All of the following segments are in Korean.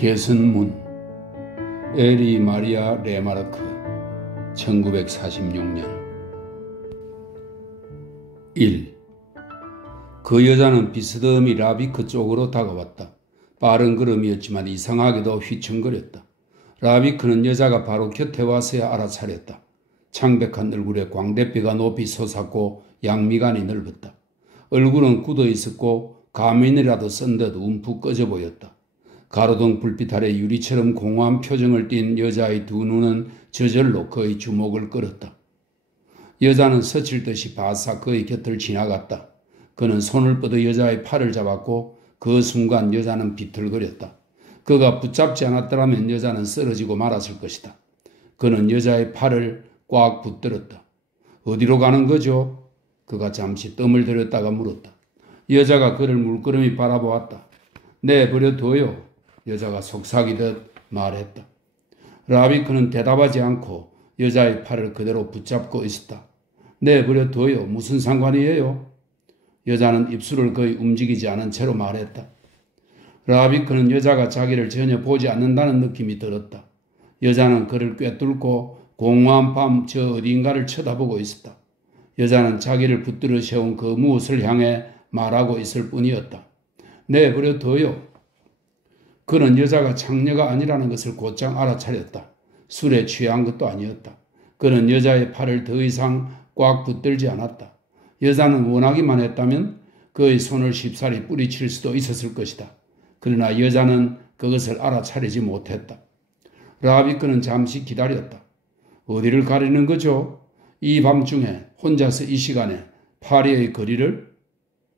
개선문 에리 마리아 레마르크 1946년 1. 그 여자는 비스듬히 라비크 쪽으로 다가왔다. 빠른 걸음이었지만 이상하게도 휘청거렸다. 라비크는 여자가 바로 곁에 와서야 알아차렸다. 창백한 얼굴에 광대뼈가 높이 솟았고 양미간이 넓었다. 얼굴은 굳어 있었고 가면이라도 쓴 듯 움푹 꺼져 보였다. 가로등 불빛 아래 유리처럼 공허한 표정을 띤 여자의 두 눈은 저절로 그의 주목을 끌었다. 여자는 스칠 듯이 바싹 그의 곁을 지나갔다. 그는 손을 뻗어 여자의 팔을 잡았고 그 순간 여자는 비틀거렸다. 그가 붙잡지 않았더라면 여자는 쓰러지고 말았을 것이다. 그는 여자의 팔을 꽉 붙들었다. 어디로 가는 거죠? 그가 잠시 뜸을 들였다가 물었다. 여자가 그를 물끄러미 바라보았다. 내버려둬요. 여자가 속삭이듯 말했다. 라비크는 대답하지 않고 여자의 팔을 그대로 붙잡고 있었다. 내버려둬요. 무슨 상관이에요? 여자는 입술을 거의 움직이지 않은 채로 말했다. 라비크는 여자가 자기를 전혀 보지 않는다는 느낌이 들었다. 여자는 그를 꿰뚫고 공허한 밤 저 어딘가를 쳐다보고 있었다. 여자는 자기를 붙들어 세운 그 무엇을 향해 말하고 있을 뿐이었다. 내버려둬요. 그는 여자가 창녀가 아니라는 것을 곧장 알아차렸다. 술에 취한 것도 아니었다. 그는 여자의 팔을 더 이상 꽉 붙들지 않았다. 여자는 원하기만 했다면 그의 손을 쉽사리 뿌리칠 수도 있었을 것이다. 그러나 여자는 그것을 알아차리지 못했다. 라비크는 잠시 기다렸다. 어디를 가리는 거죠? 이 밤중에 혼자서 이 시간에 파리의 거리를?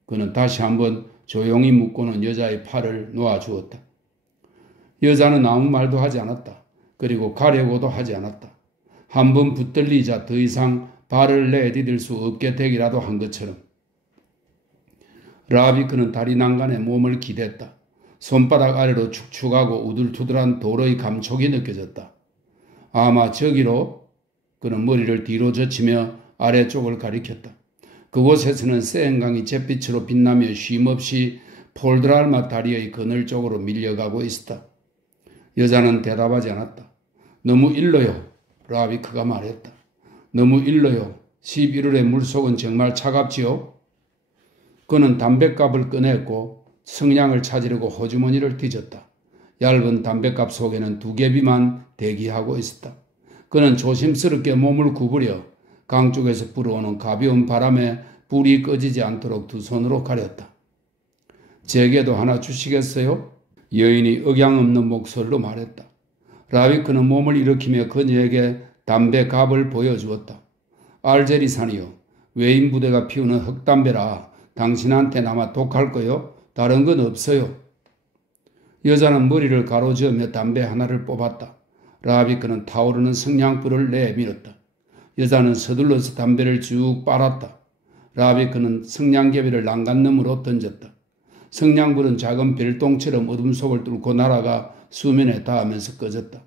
그는 다시 한번 조용히 묶고는 여자의 팔을 놓아주었다. 여자는 아무 말도 하지 않았다. 그리고 가려고도 하지 않았다. 한번 붙들리자 더 이상 발을 내디딜 수 없게 되기라도 한 것처럼. 라비크는 다리 난간에 몸을 기댔다. 손바닥 아래로 축축하고 우둘투둘한 돌의 감촉이 느껴졌다. 아마 저기로. 그는 머리를 뒤로 젖히며 아래쪽을 가리켰다. 그곳에서는 세행강이 잿빛으로 빛나며 쉼없이 폴드랄마 다리의 그늘 쪽으로 밀려가고 있었다. 여자는 대답하지 않았다. 너무 일러요. 라비크가 말했다. 너무 일러요. 11월의 물속은 정말 차갑지요? 그는 담뱃갑을 꺼냈고 성냥을 찾으려고 호주머니를 뒤졌다. 얇은 담뱃갑 속에는 두 개비만 대기하고 있었다. 그는 조심스럽게 몸을 구부려 강 쪽에서 불어오는 가벼운 바람에 불이 꺼지지 않도록 두 손으로 가렸다. 제게도 하나 주시겠어요? 여인이 억양 없는 목소리로 말했다. 라비크는 몸을 일으키며 그녀에게 담배갑을 보여주었다. 알제리산이요. 외인 부대가 피우는 흙담배라 당신한테는 아마 독할 거요. 다른 건 없어요. 여자는 머리를 가로저으며 담배 하나를 뽑았다. 라비크는 타오르는 성냥불을 내밀었다. 여자는 서둘러서 담배를 쭉 빨았다. 라비크는 성냥개비를 난간 너머로 던졌다. 성냥불은 작은 별똥처럼 어둠 속을 뚫고 날아가 수면에 닿으면서 꺼졌다.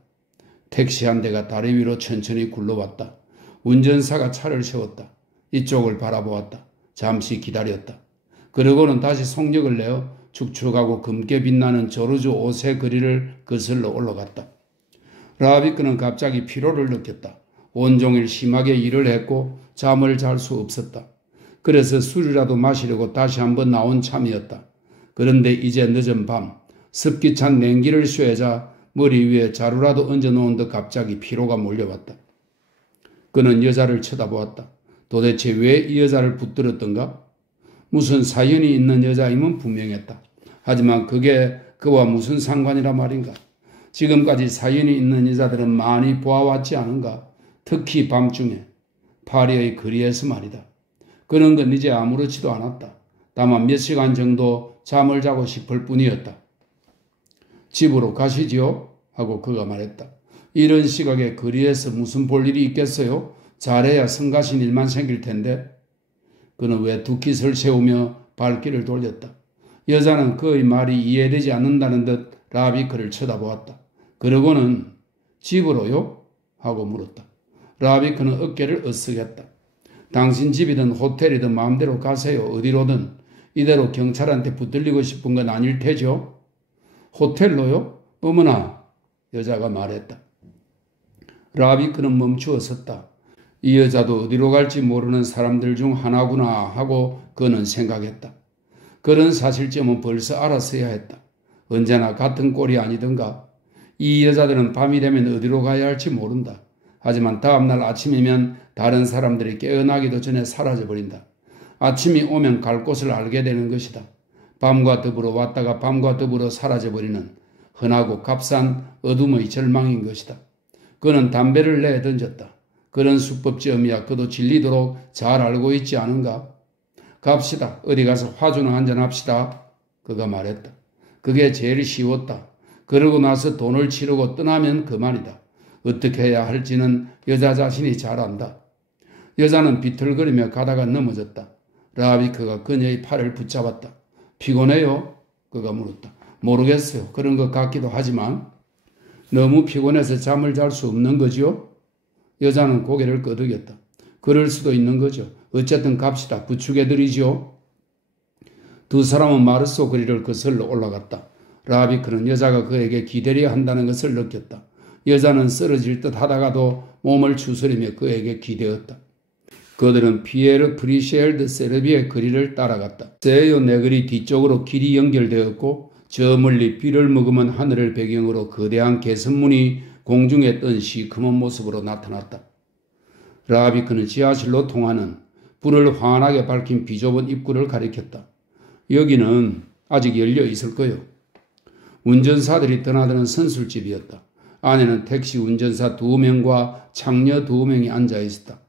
택시 한 대가 다리 위로 천천히 굴러왔다. 운전사가 차를 세웠다. 이쪽을 바라보았다. 잠시 기다렸다. 그러고는 다시 속력을 내어 축축하고 검게 빛나는 조르주 5세 거리를 거슬러 올라갔다. 라비크는 갑자기 피로를 느꼈다. 온종일 심하게 일을 했고 잠을 잘 수 없었다. 그래서 술이라도 마시려고 다시 한번 나온 참이었다. 그런데 이제 늦은 밤 습기 찬 냉기를 쐬자 머리 위에 자루라도 얹어놓은 듯 갑자기 피로가 몰려왔다. 그는 여자를 쳐다보았다. 도대체 왜 이 여자를 붙들었던가? 무슨 사연이 있는 여자임은 분명했다. 하지만 그게 그와 무슨 상관이라 말인가? 지금까지 사연이 있는 여자들은 많이 보아왔지 않은가? 특히 밤중에 파리의 거리에서 말이다. 그런 건 이제 아무렇지도 않았다. 다만 몇 시간 정도 잠을 자고 싶을 뿐이었다. 집으로 가시지요? 하고 그가 말했다. 이런 시각에 거리에서 무슨 볼 일이 있겠어요? 잘해야 성가신 일만 생길 텐데. 그는 외투깃을 세우며 발길을 돌렸다. 여자는 그의 말이 이해되지 않는다는 듯 라비크를 쳐다보았다. 그러고는 집으로요? 하고 물었다. 라비크는 어깨를 으쓱했다. 당신 집이든 호텔이든 마음대로 가세요. 어디로든. 이대로 경찰한테 붙들리고 싶은 건 아닐 테죠? 호텔로요? 어머나, 여자가 말했다. 라비크는 멈추어 섰다. 이 여자도 어디로 갈지 모르는 사람들 중 하나구나 하고 그는 생각했다. 그런 사실점은 벌써 알았어야 했다. 언제나 같은 꼴이 아니던가. 이 여자들은 밤이 되면 어디로 가야 할지 모른다. 하지만 다음날 아침이면 다른 사람들이 깨어나기도 전에 사라져버린다. 아침이 오면 갈 곳을 알게 되는 것이다. 밤과 더불어 왔다가 밤과 더불어 사라져버리는 흔하고 값싼 어둠의 절망인 것이다. 그는 담배를 내던졌다. 그런 수법지음이야 그도 질리도록 잘 알고 있지 않은가? 갑시다. 어디 가서 화주나 한잔합시다. 그가 말했다. 그게 제일 쉬웠다. 그러고 나서 돈을 치르고 떠나면 그만이다. 어떻게 해야 할지는 여자 자신이 잘 안다. 여자는 비틀거리며 가다가 넘어졌다. 라비크가 그녀의 팔을 붙잡았다. 피곤해요? 그가 물었다. 모르겠어요. 그런 것 같기도 하지만 너무 피곤해서 잠을 잘 수 없는 거지요? 여자는 고개를 끄덕였다. 그럴 수도 있는 거죠. 어쨌든 갑시다. 부축해드리지요. 두 사람은 마르소 거리를 거슬러 올라갔다. 라비크는 여자가 그에게 기다려야 한다는 것을 느꼈다. 여자는 쓰러질 듯 하다가도 몸을 추스리며 그에게 기대었다. 그들은 피에르 프리셰르드 세르비의 거리를 따라갔다. 세요 네거리 뒤쪽으로 길이 연결되었고 저 멀리 비를 머금은 하늘을 배경으로 거대한 개선문이 공중에 뜬 시커먼 모습으로 나타났다. 라비크는 지하실로 통하는 불을 환하게 밝힌 비좁은 입구를 가리켰다. 여기는 아직 열려 있을 거요. 운전사들이 드나드는 선술집이었다. 안에는 택시 운전사 2명과 창녀 2명이 앉아 있었다.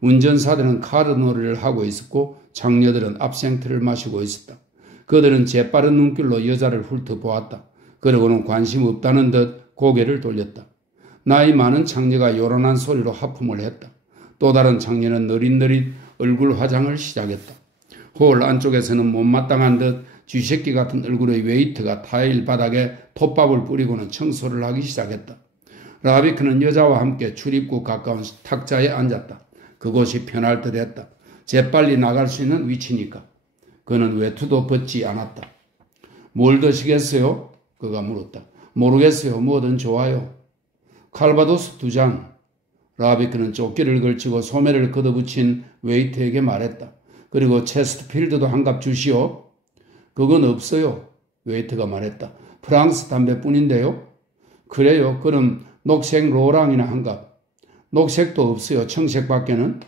운전사들은 카르놀을 하고 있었고 장녀들은 압생트를 마시고 있었다. 그들은 재빠른 눈길로 여자를 훑어보았다. 그러고는 관심 없다는 듯 고개를 돌렸다. 나이 많은 장녀가 요란한 소리로 하품을 했다. 또 다른 장녀는 느릿느릿 얼굴 화장을 시작했다. 홀 안쪽에서는 못마땅한 듯 쥐새끼 같은 얼굴의 웨이터가 타일 바닥에 톱밥을 뿌리고는 청소를 하기 시작했다. 라비크는 여자와 함께 출입구 가까운 탁자에 앉았다. 그곳이 편할 듯 했다. 재빨리 나갈 수 있는 위치니까. 그는 외투도 벗지 않았다. 뭘 드시겠어요? 그가 물었다. 모르겠어요. 뭐든 좋아요. 칼바도스 2잔. 라비크는 조끼를 걸치고 소매를 걷어붙인 웨이터에게 말했다. 그리고 체스트필드도 한 갑 주시오. 그건 없어요. 웨이터가 말했다. 프랑스 담배뿐인데요. 그래요. 그럼 녹색 로랑이나 한 갑. 녹색도 없어요. 청색밖에는.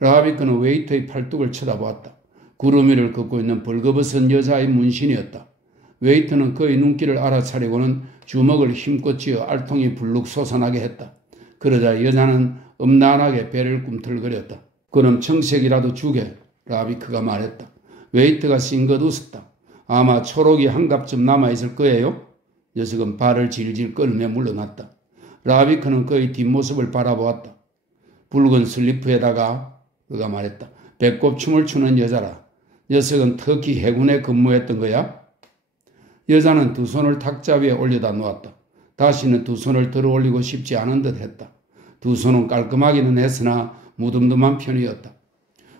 라비크는 웨이터의 팔뚝을 쳐다보았다. 구름 위를 걷고 있는 벌거벗은 여자의 문신이었다. 웨이터는 그의 눈길을 알아차리고는 주먹을 힘껏 쥐어 알통이 불룩 솟아나게 했다. 그러자 여자는 음란하게 배를 꿈틀거렸다. 그럼 청색이라도 주게. 라비크가 말했다. 웨이터가 싱긋 웃었다. 아마 초록이 한 갑쯤 남아있을 거예요. 녀석은 발을 질질 끌며 물러났다. 라비크는 그의 뒷모습을 바라보았다. 붉은 슬리프에다가 그가 말했다. 배꼽춤을 추는 여자라. 녀석은 터키 해군에 근무했던 거야? 여자는 두 손을 탁자 위에 올려다 놓았다. 다시는 두 손을 들어 올리고 싶지 않은 듯 했다. 두 손은 깔끔하기는 했으나 무덤덤한 편이었다.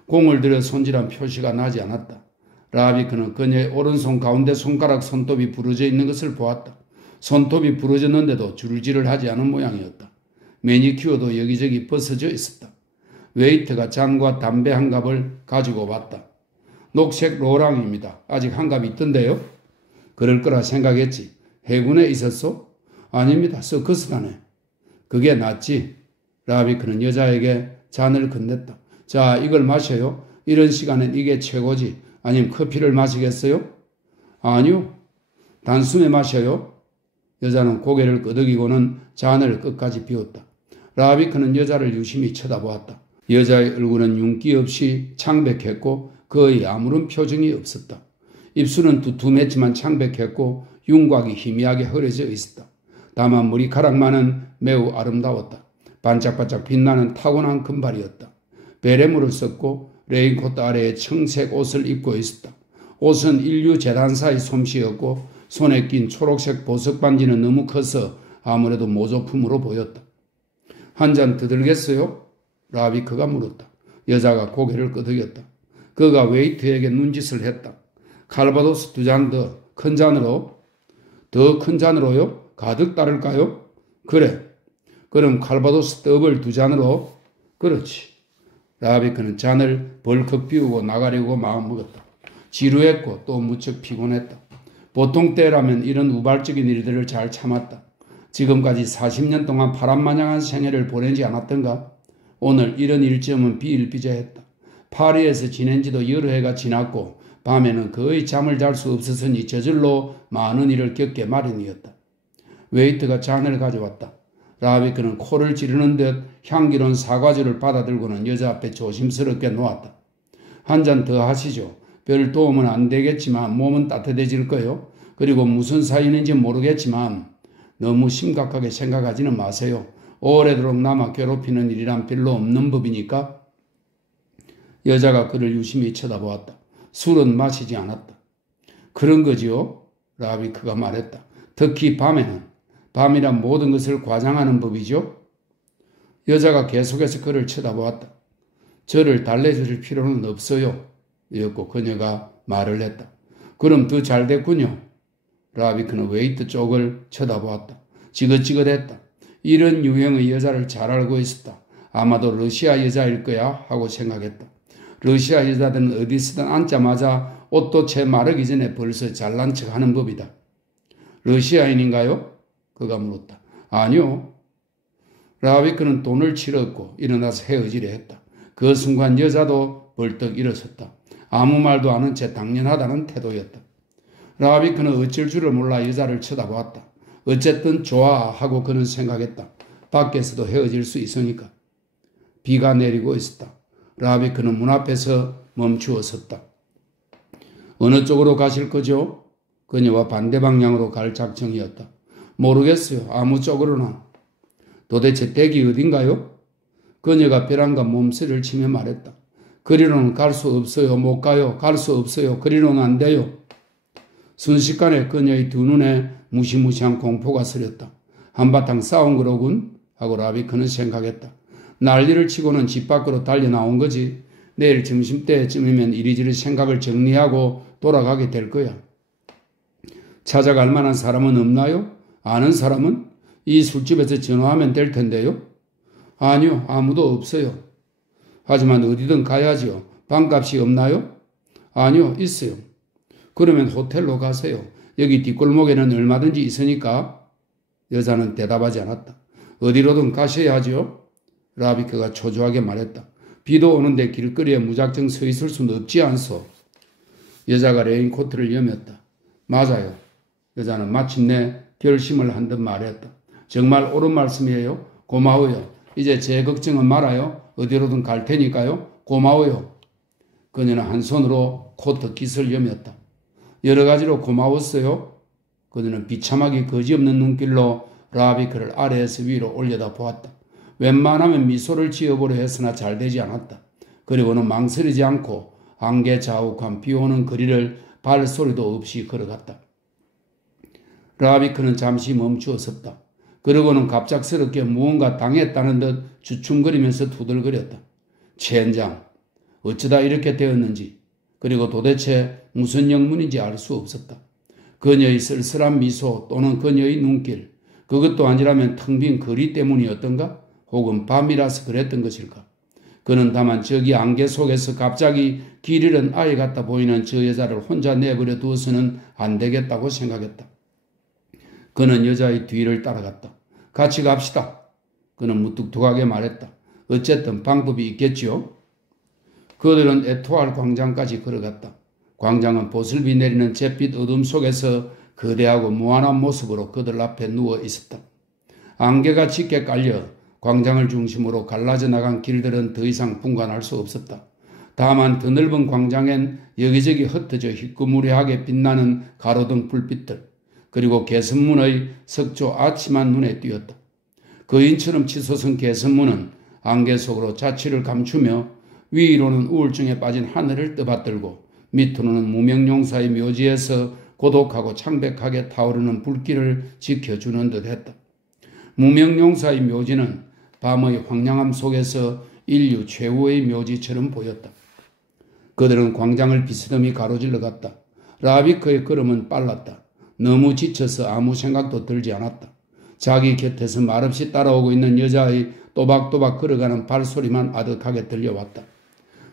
공을 들여 손질한 표시가 나지 않았다. 라비크는 그녀의 오른손 가운데 손가락 손톱이 부러져 있는 것을 보았다. 손톱이 부러졌는데도 줄질을 하지 않은 모양이었다. 매니큐어도 여기저기 벗어져 있었다. 웨이터가 잔과 담배 한 갑을 가지고 왔다. 녹색 로랑입니다. 아직 한 갑 있던데요? 그럴 거라 생각했지. 해군에 있었소? 아닙니다. 서커스단에. 그게 낫지. 라비크는 여자에게 잔을 건넸다. 자, 이걸 마셔요. 이런 시간엔 이게 최고지. 아니면 커피를 마시겠어요? 아니요. 단숨에 마셔요. 여자는 고개를 끄덕이고는 잔을 끝까지 비웠다. 라비크는 여자를 유심히 쳐다보았다. 여자의 얼굴은 윤기 없이 창백했고 거의 아무런 표정이 없었다. 입술은 두툼했지만 창백했고 윤곽이 희미하게 흐려져 있었다. 다만 머리카락만은 매우 아름다웠다. 반짝반짝 빛나는 타고난 금발이었다. 베레모를 썼고 레인코트 아래에 청색 옷을 입고 있었다. 옷은 인류 재단사의 솜씨였고 손에 낀 초록색 보석 반지는 너무 커서 아무래도 모조품으로 보였다. 한 잔 더 들겠어요? 라비크가 물었다. 여자가 고개를 끄덕였다. 그가 웨이트에게 눈짓을 했다. 칼바도스 2잔 더 큰 잔으로? 더 큰 잔으로요? 가득 따를까요? 그래. 그럼 칼바도스 떡을 2잔으로. 그렇지. 라비크는 잔을 벌컥 비우고 나가려고 마음먹었다. 지루했고 또 무척 피곤했다. 보통 때라면 이런 우발적인 일들을 잘 참았다. 지금까지 40년 동안 파란마냥한 생애를 보내지 않았던가? 오늘 이런 일점은 비일비재했다. 파리에서 지낸 지도 여러 해가 지났고 밤에는 거의 잠을 잘 수 없었으니 저절로 많은 일을 겪게 마련이었다. 웨이트가 잔을 가져왔다. 라비크는 코를 찌르는 듯 향기로운 사과주를 받아들고는 여자 앞에 조심스럽게 놓았다. 한 잔 더 하시죠. 별 도움은 안 되겠지만 몸은 따뜻해질 거요. 그리고 무슨 사연인지 모르겠지만 너무 심각하게 생각하지는 마세요. 오래도록 남아 괴롭히는 일이란 별로 없는 법이니까. 여자가 그를 유심히 쳐다보았다. 술은 마시지 않았다. 그런 거지요? 라비크가 말했다. 특히 밤에는. 밤이란 모든 것을 과장하는 법이죠. 여자가 계속해서 그를 쳐다보았다. 저를 달래줄 필요는 없어요. 이었고 그녀가 말을 했다. 그럼 더 잘 됐군요. 라비크는 웨이트 쪽을 쳐다보았다. 지긋지긋했다. 이런 유형의 여자를 잘 알고 있었다. 아마도 러시아 여자일 거야 하고 생각했다. 러시아 여자들은 어디서든 앉자마자 옷도 채 마르기 전에 벌써 잘난 척하는 법이다. 러시아인인가요? 그가 물었다. 아니요. 라비크는 돈을 치렀고 일어나서 헤어지려 했다. 그 순간 여자도 벌떡 일어섰다. 아무 말도 않은 채 당연하다는 태도였다. 라비크는 어쩔 줄을 몰라 여자를 쳐다보았다. 어쨌든 좋아 하고 그는 생각했다. 밖에서도 헤어질 수 있으니까. 비가 내리고 있었다. 라비크는 문 앞에서 멈추어 섰다. 어느 쪽으로 가실 거죠? 그녀와 반대 방향으로 갈 작정이었다. 모르겠어요. 아무 쪽으로나. 도대체 댁이 어딘가요? 그녀가 벼랑과 몸서리를 치며 말했다. 그리로는 갈 수 없어요. 못 가요. 갈 수 없어요. 그리로는 안 돼요. 순식간에 그녀의 두 눈에 무시무시한 공포가 서렸다. 한바탕 싸운 거로군 하고 라비크는 생각했다. 난리를 치고는 집 밖으로 달려 나온 거지. 내일 점심때쯤이면 이리저리 생각을 정리하고 돌아가게 될 거야. 찾아갈 만한 사람은 없나요? 아는 사람은? 이 술집에서 전화하면 될 텐데요. 아니요. 아무도 없어요. 하지만 어디든 가야지요. 방값이 없나요? 아니요. 있어요. 그러면 호텔로 가세요. 여기 뒷골목에는 얼마든지 있으니까. 여자는 대답하지 않았다. 어디로든 가셔야 하지요. 라비크가 초조하게 말했다. 비도 오는데 길거리에 무작정 서 있을 수는 없지 않소. 여자가 레인코트를 여몄다. 맞아요. 여자는 마침내 결심을 한 듯 말했다. 정말 옳은 말씀이에요. 고마워요. 이제 제 걱정은 말아요. 어디로든 갈 테니까요. 고마워요. 그녀는 한 손으로 코트 깃을 여몄다. 여러 가지로 고마웠어요. 그녀는 비참하게 거지없는 눈길로 라비크를 아래에서 위로 올려다 보았다. 웬만하면 미소를 지어보려 했으나 잘 되지 않았다. 그리고는 망설이지 않고 안개 자욱한 비오는 거리를 발소리도 없이 걸어갔다. 라비크는 잠시 멈추어 섰다. 그러고는 갑작스럽게 무언가 당했다는 듯 주춤거리면서 투덜거렸다. 젠장, 어쩌다 이렇게 되었는지, 그리고 도대체 무슨 영문인지 알 수 없었다. 그녀의 쓸쓸한 미소 또는 그녀의 눈길, 그것도 아니라면 텅 빈 거리 때문이었던가? 혹은 밤이라서 그랬던 것일까? 그는 다만 저기 안개 속에서 갑자기 길 잃은 아이 같아 보이는 저 여자를 혼자 내버려 두어서는 안 되겠다고 생각했다. 그는 여자의 뒤를 따라갔다. 같이 갑시다. 그는 무뚝뚝하게 말했다. 어쨌든 방법이 있겠지요. 그들은 에토알 광장까지 걸어갔다. 광장은 보슬비 내리는 잿빛 어둠 속에서 거대하고 무한한 모습으로 그들 앞에 누워 있었다. 안개가 짙게 깔려 광장을 중심으로 갈라져 나간 길들은 더 이상 분간할 수 없었다. 다만 더 넓은 광장엔 여기저기 흩어져 희끄무레하게 빛나는 가로등 불빛들, 그리고 개선문의 석조 아치만 눈에 띄었다. 거인처럼 치솟은 개선문은 안개 속으로 자취를 감추며 위로는 우울증에 빠진 하늘을 떠받들고 밑으로는 무명용사의 묘지에서 고독하고 창백하게 타오르는 불길을 지켜주는 듯 했다. 무명용사의 묘지는 밤의 황량함 속에서 인류 최후의 묘지처럼 보였다. 그들은 광장을 비스듬히 가로질러 갔다. 라비크의 걸음은 빨랐다. 너무 지쳐서 아무 생각도 들지 않았다. 자기 곁에서 말없이 따라오고 있는 여자의 또박또박 걸어가는 발소리만 아득하게 들려왔다.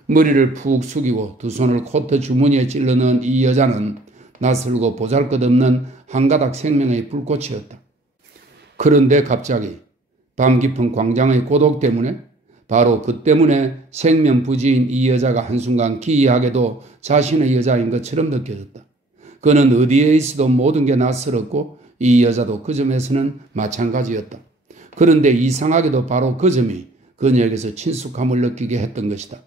머리를 푹 숙이고 두 손을 코트 주머니에 찔러 넣은 이 여자는 낯설고 보잘것없는 한가닥 생명의 불꽃이었다. 그런데 갑자기 밤 깊은 광장의 고독 때문에, 바로 그 때문에 생면부지인 이 여자가 한순간 기이하게도 자신의 여자인 것처럼 느껴졌다. 그는 어디에 있어도 모든 게 낯설었고 이 여자도 그 점에서는 마찬가지였다. 그런데 이상하게도 바로 그 점이 그녀에게서 친숙함을 느끼게 했던 것이다.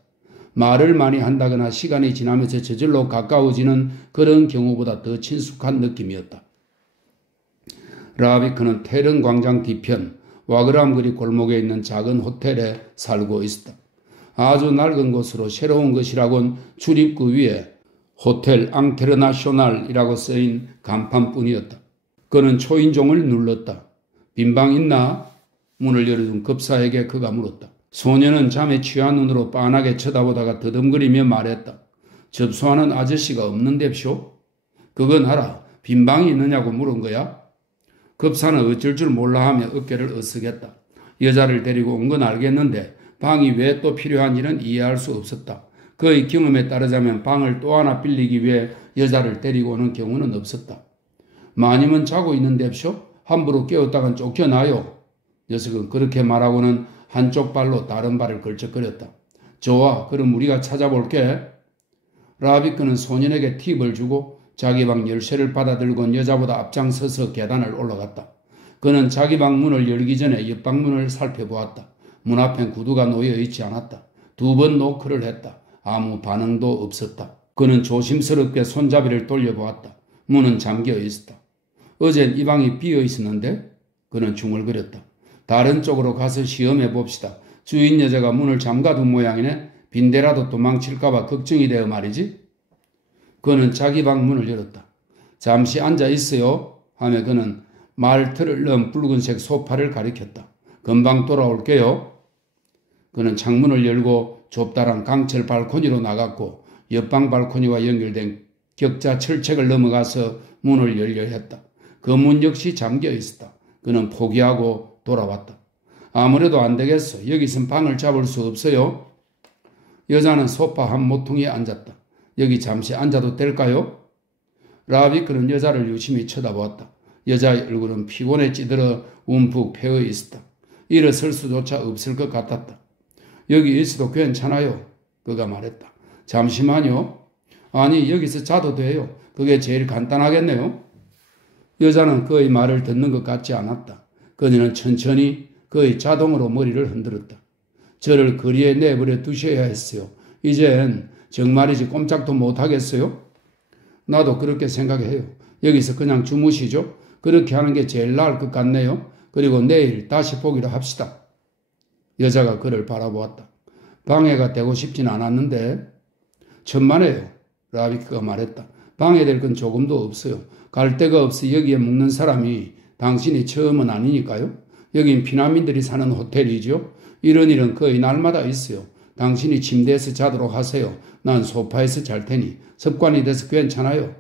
말을 많이 한다거나 시간이 지나면서 저절로 가까워지는 그런 경우보다 더 친숙한 느낌이었다. 라비크는 테른 광장 뒤편 와그람거리 골목에 있는 작은 호텔에 살고 있었다. 아주 낡은 곳으로 새로운 것이라곤 출입구 위에 호텔 앙테르나쇼날이라고 쓰인 간판뿐이었다. 그는 초인종을 눌렀다. 빈 방 있나? 문을 열어준 급사에게 그가 물었다. 소녀는 잠에 취한 눈으로 빤하게 쳐다보다가 더듬거리며 말했다. 접수하는 아저씨가 없는데쇼? 그건 알아. 빈 방이 있느냐고 물은 거야? 급사는 어쩔 줄 몰라 하며 어깨를 으쓱했다. 여자를 데리고 온 건 알겠는데 방이 왜 또 필요한지는 이해할 수 없었다. 그의 경험에 따르자면 방을 또 하나 빌리기 위해 여자를 데리고 오는 경우는 없었다. 마님은 자고 있는데쇼? 함부로 깨웠다간 쫓겨나요. 녀석은 그렇게 말하고는 한쪽 발로 다른 발을 걸쩍거렸다. 좋아, 그럼 우리가 찾아볼게. 라비크는 소년에게 팁을 주고 자기 방 열쇠를 받아들고 여자보다 앞장서서 계단을 올라갔다. 그는 자기 방 문을 열기 전에 옆방 문을 살펴보았다. 문 앞엔 구두가 놓여 있지 않았다. 2번 노크를 했다. 아무 반응도 없었다. 그는 조심스럽게 손잡이를 돌려보았다. 문은 잠겨 있었다. 어젠 이 방이 비어 있었는데? 그는 중얼거렸다. 다른 쪽으로 가서 시험해 봅시다. 주인 여자가 문을 잠가둔 모양이네. 빈대라도 도망칠까봐 걱정이 되어 말이지. 그는 자기 방 문을 열었다. 잠시 앉아 있어요 하며 그는 말틀을 넣은 붉은색 소파를 가리켰다. 금방 돌아올게요. 그는 창문을 열고 좁다란 강철 발코니로 나갔고 옆방 발코니와 연결된 격자 철책을 넘어가서 문을 열려 했다. 그 문 역시 잠겨 있었다. 그는 포기하고 돌아왔다. 아무래도 안 되겠어. 여기선 방을 잡을 수 없어요. 여자는 소파 한 모퉁이에 앉았다. 여기 잠시 앉아도 될까요? 라비크는 여자를 유심히 쳐다보았다. 여자의 얼굴은 피곤에 찌들어 움푹 패어 있었다. 일어설 수조차 없을 것 같았다. 여기 있어도 괜찮아요. 그가 말했다. 잠시만요. 아니, 여기서 자도 돼요. 그게 제일 간단하겠네요. 여자는 그의 말을 듣는 것 같지 않았다. 그녀는 천천히 그의 자동으로 머리를 흔들었다. 저를 거리에 내버려 두셔야 했어요. 이젠 정말이지 꼼짝도 못하겠어요? 나도 그렇게 생각해요. 여기서 그냥 주무시죠? 그렇게 하는 게 제일 나을 것 같네요. 그리고 내일 다시 보기로 합시다. 여자가 그를 바라보았다. 방해가 되고 싶진 않았는데. 천만에요. 라비크가 말했다. 방해될 건 조금도 없어요. 갈 데가 없어 여기에 묵는 사람이 당신이 처음은 아니니까요. 여긴 피난민들이 사는 호텔이죠. 이런 일은 거의 날마다 있어요. 당신이 침대에서 자도록 하세요. 난 소파에서 잘 테니 습관이 돼서 괜찮아요.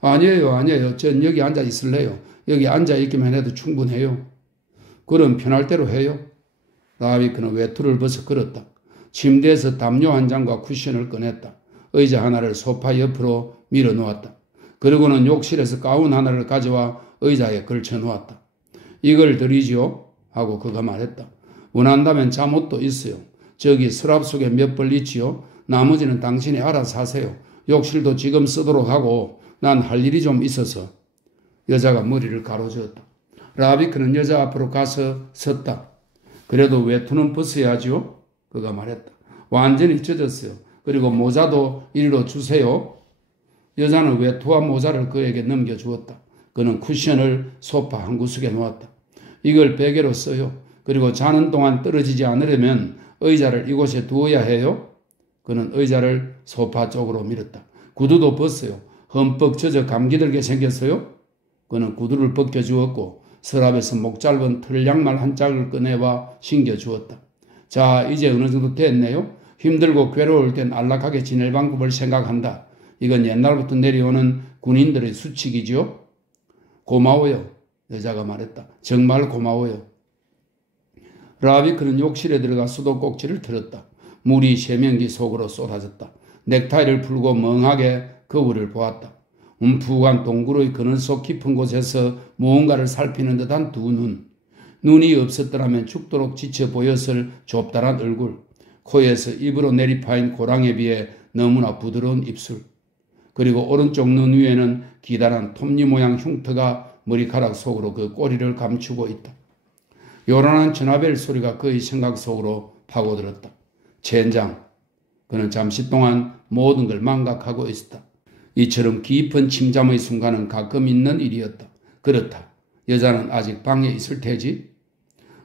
아니에요. 전 여기 앉아 있을래요. 여기 앉아 있기만 해도 충분해요. 그럼 편할 대로 해요. 라비크는 외투를 벗어 걸었다. 침대에서 담요 한 장과 쿠션을 꺼냈다. 의자 하나를 소파 옆으로 밀어 놓았다. 그리고는 욕실에서 가운 하나를 가져와 의자에 걸쳐 놓았다. 이걸 드리지요? 하고 그가 말했다. 원한다면 잠옷도 있어요. 저기 서랍 속에 몇 벌 있지요? 나머지는 당신이 알아서 하세요. 욕실도 지금 쓰도록 하고 난 할 일이 좀 있어서. 여자가 머리를 가로저었다. 라비크는 여자 앞으로 가서 섰다. 그래도 외투는 벗어야지요? 그가 말했다. 완전히 젖었어요. 그리고 모자도 이리로 주세요. 여자는 외투와 모자를 그에게 넘겨주었다. 그는 쿠션을 소파 한 구석에 놓았다. 이걸 베개로 써요. 그리고 자는 동안 떨어지지 않으려면 의자를 이곳에 두어야 해요. 그는 의자를 소파 쪽으로 밀었다. 구두도 벗어요. 흠뻑 젖어 감기 들게 생겼어요. 그는 구두를 벗겨주었고 서랍에서 목 짧은 털 양말 한 짝을 꺼내와 신겨주었다. 자, 이제 어느 정도 됐네요. 힘들고 괴로울 땐 안락하게 지낼 방법을 생각한다. 이건 옛날부터 내려오는 군인들의 수칙이지요. 고마워요. 여자가 말했다. 정말 고마워요. 라비크는 욕실에 들어가 수도꼭지를 틀었다. 물이 세면기 속으로 쏟아졌다. 넥타이를 풀고 멍하게 거울을 보았다. 움푹한 동굴의 그늘 속 깊은 곳에서 무언가를 살피는 듯한 두 눈. 눈이 없었더라면 죽도록 지쳐 보였을 좁다란 얼굴. 코에서 입으로 내리파인 고랑에 비해 너무나 부드러운 입술. 그리고 오른쪽 눈 위에는 기다란 톱니 모양 흉터가 머리카락 속으로 그 꼬리를 감추고 있다. 요란한 전화벨 소리가 그의 생각 속으로 파고들었다. 젠장. 그는 잠시 동안 모든 걸 망각하고 있었다. 이처럼 깊은 침잠의 순간은 가끔 있는 일이었다. 그렇다. 여자는 아직 방에 있을 테지?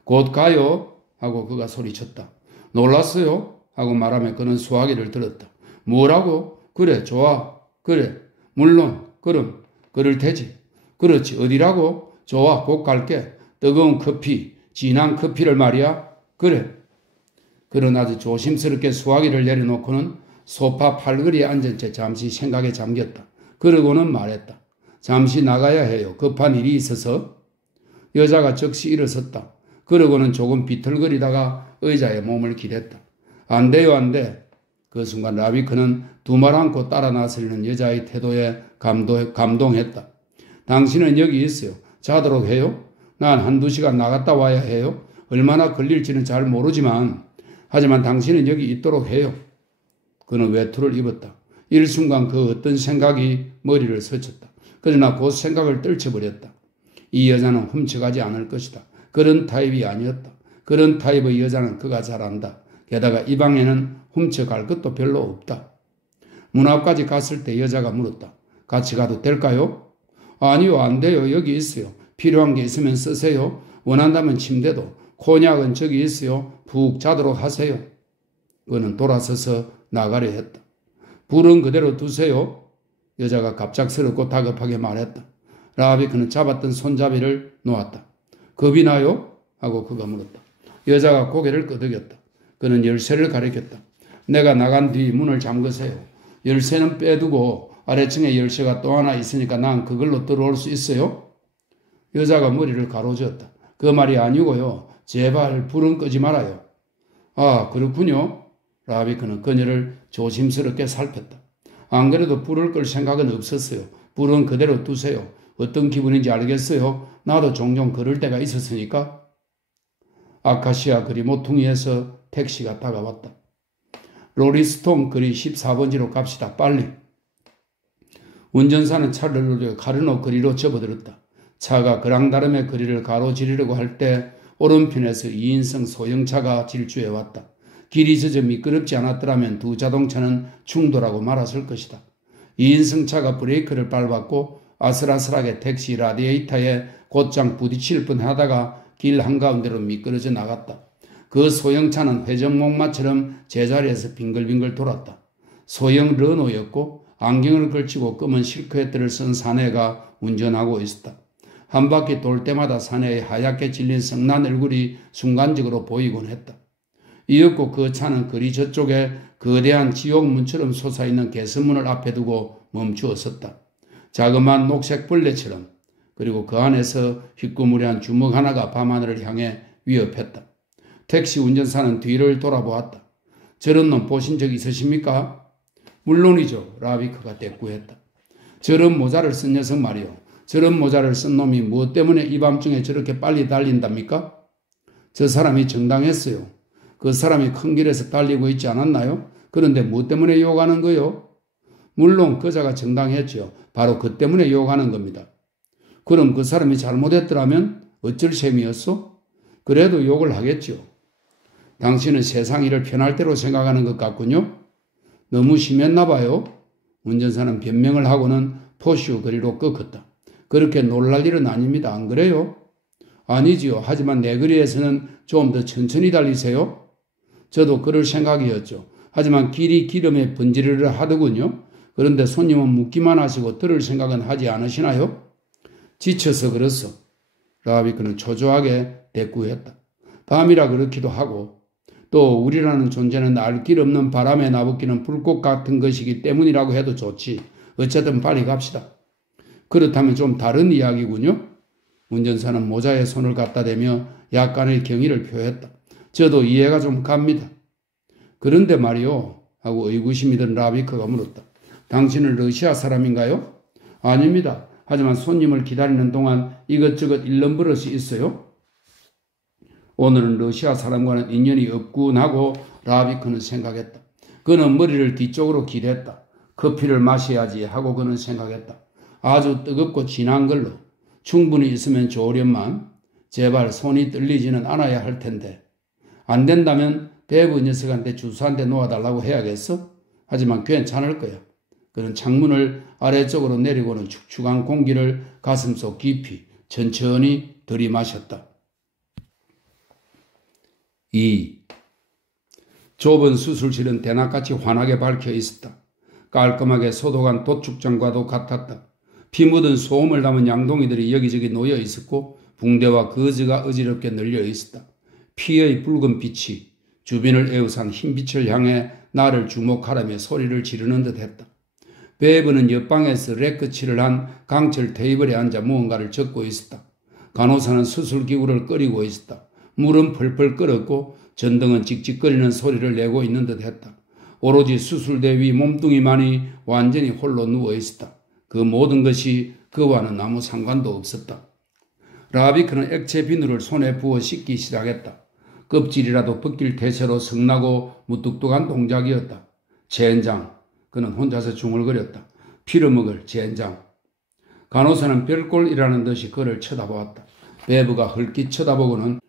곧 가요 하고 그가 소리쳤다. 놀랐어요 하고 말하며 그는 수화기를 들었다. 뭐라고? 그래 좋아. 그래 물론 그럼 그럴 테지. 그렇지 어디라고? 좋아 곧 갈게. 뜨거운 커피 진한 커피를 말이야. 그래. 그는 아주 조심스럽게 수화기를 내려놓고는 소파 팔걸이에 앉은 채 잠시 생각에 잠겼다. 그러고는 말했다. 잠시 나가야 해요. 급한 일이 있어서. 여자가 즉시 일어섰다. 그러고는 조금 비틀거리다가 의자에 몸을 기댔다. 안 돼요, 안 돼. 그 순간 라비크는 두 말 않고 따라 나서려는 여자의 태도에 감동했다. 당신은 여기 있어요. 자도록 해요? 난 한두 시간 나갔다 와야 해요. 얼마나 걸릴지는 잘 모르지만 하지만 당신은 여기 있도록 해요. 그는 외투를 입었다. 일순간 그 어떤 생각이 머리를 스쳤다. 그러나 곧 생각을 떨쳐버렸다. 이 여자는 훔쳐가지 않을 것이다. 그런 타입이 아니었다. 그런 타입의 여자는 그가 잘 안다. 게다가 이 방에는 훔쳐갈 것도 별로 없다. 문 앞까지 갔을 때 여자가 물었다. 같이 가도 될까요? 아니요, 안 돼요. 여기 있어요. 필요한 게 있으면 쓰세요. 원한다면 침대도. 코냑은 저기 있어요. 푹 자도록 하세요. 그는 돌아서서 나가려 했다. 불은 그대로 두세요. 여자가 갑작스럽고 다급하게 말했다. 라비크는 잡았던 손잡이를 놓았다. 겁이 나요? 하고 그가 물었다. 여자가 고개를 끄덕였다. 그는 열쇠를 가리켰다. 내가 나간 뒤 문을 잠그세요. 열쇠는 빼두고 아래층에 열쇠가 또 하나 있으니까 난 그걸로 들어올 수 있어요? 여자가 머리를 가로저었다. 그 말이 아니고요. 제발 불은 끄지 말아요. 아, 그렇군요. 라비크는 그녀를 조심스럽게 살폈다. 안 그래도 불을 끌 생각은 없었어요. 불은 그대로 두세요. 어떤 기분인지 알겠어요? 나도 종종 그럴 때가 있었으니까. 아카시아 거리 모퉁이에서 택시가 다가왔다. 로리스톤 거리 14번지로 갑시다. 빨리. 운전사는 차를 누르려 카르노 거리로 접어들었다. 차가 그랑다름의 거리를 가로지르려고 할 때 오른편에서 2인승 소형차가 질주해왔다. 길이 젖어 미끄럽지 않았더라면 두 자동차는 충돌하고 말았을 것이다. 2인승 차가 브레이크를 밟았고 아슬아슬하게 택시 라디에이터에 곧장 부딪힐 뻔하다가 길 한가운데로 미끄러져 나갔다. 그 소형차는 회전목마처럼 제자리에서 빙글빙글 돌았다. 소형 르노였고 안경을 걸치고 검은 실크헤트를 쓴 사내가 운전하고 있었다. 한 바퀴 돌 때마다 사내의 하얗게 질린 성난 얼굴이 순간적으로 보이곤 했다. 이었고 그 차는 거리 저쪽에 거대한 지옥문처럼 솟아있는 개선문을 앞에 두고 멈추었었다. 자그마한 녹색 벌레처럼. 그리고 그 안에서 휘꾸무리한 주먹 하나가 밤하늘을 향해 위협했다. 택시 운전사는 뒤를 돌아보았다. 저런 놈 보신 적 있으십니까? 물론이죠. 라비크가 대꾸했다. 저런 모자를 쓴 녀석 말이요. 저런 모자를 쓴 놈이 무엇 때문에 이 밤중에 저렇게 빨리 달린답니까? 저 사람이 정당했어요. 그 사람이 큰 길에서 달리고 있지 않았나요? 그런데 무엇 때문에 욕하는 거요? 물론 그자가 정당했죠. 바로 그 때문에 욕하는 겁니다. 그럼 그 사람이 잘못했더라면 어쩔 셈이었어? 그래도 욕을 하겠죠. 당신은 세상 일을 편할 대로 생각하는 것 같군요. 너무 심했나 봐요. 운전사는 변명을 하고는 포슈 거리로 꺾었다. 그렇게 놀랄 일은 아닙니다. 안 그래요? 아니지요. 하지만 내 거리에서는 좀 더 천천히 달리세요. 저도 그럴 생각이었죠. 하지만 길이 기름에 번지르르 하더군요. 그런데 손님은 묻기만 하시고 들을 생각은 하지 않으시나요? 지쳐서 그렇소. 라비크는 초조하게 대꾸했다. 밤이라 그렇기도 하고 또 우리라는 존재는 알 길 없는 바람에 나부끼는 불꽃 같은 것이기 때문이라고 해도 좋지. 어쨌든 빨리 갑시다. 그렇다면 좀 다른 이야기군요. 운전사는 모자에 손을 갖다 대며 약간의 경의를 표했다. 저도 이해가 좀 갑니다. 그런데 말이요. 하고 의구심이 든 라비크가 물었다. 당신은 러시아 사람인가요? 아닙니다. 하지만 손님을 기다리는 동안 이것저것 잃는 버릇이 있어요. 오늘은 러시아 사람과는 인연이 없군 하고 라비크는 생각했다. 그는 머리를 뒤쪽으로 기댔다. 커피를 마셔야지 하고 그는 생각했다. 아주 뜨겁고 진한 걸로 충분히 있으면 좋으련만 제발 손이 떨리지는 않아야 할 텐데 안 된다면 배부 녀석한테 주소 한 대 놓아달라고 해야겠어? 하지만 괜찮을 거야. 그는 창문을 아래쪽으로 내리고는 축축한 공기를 가슴속 깊이 천천히 들이마셨다. 2. 좁은 수술실은 대낮같이 환하게 밝혀 있었다. 깔끔하게 소독한 도축장과도 같았다. 피 묻은 소음을 담은 양동이들이 여기저기 놓여 있었고 붕대와 거즈가 어지럽게 널려 있었다. 피의 붉은 빛이 주변을 에워싼 흰빛을 향해 나를 주목하라며 소리를 지르는 듯했다. 베이브는 옆방에서 래크칠을 한 강철 테이블에 앉아 무언가를 적고 있었다. 간호사는 수술기구를 끓이고 있었다. 물은 펄펄 끓었고 전등은 찍찍거리는 소리를 내고 있는 듯했다. 오로지 수술대 위 몸뚱이만이 완전히 홀로 누워 있었다. 그 모든 것이 그와는 아무 상관도 없었다. 라비크는 액체 비누를 손에 부어 씻기 시작했다. 껍질이라도 벗길 태세로 성나고 무뚝뚝한 동작이었다. 젠장. 그는 혼자서 중얼거렸다. 피를 젠장. 간호사는 별꼴이라는 듯이 그를 쳐다보았다. 베브가 헐깃 쳐다보고는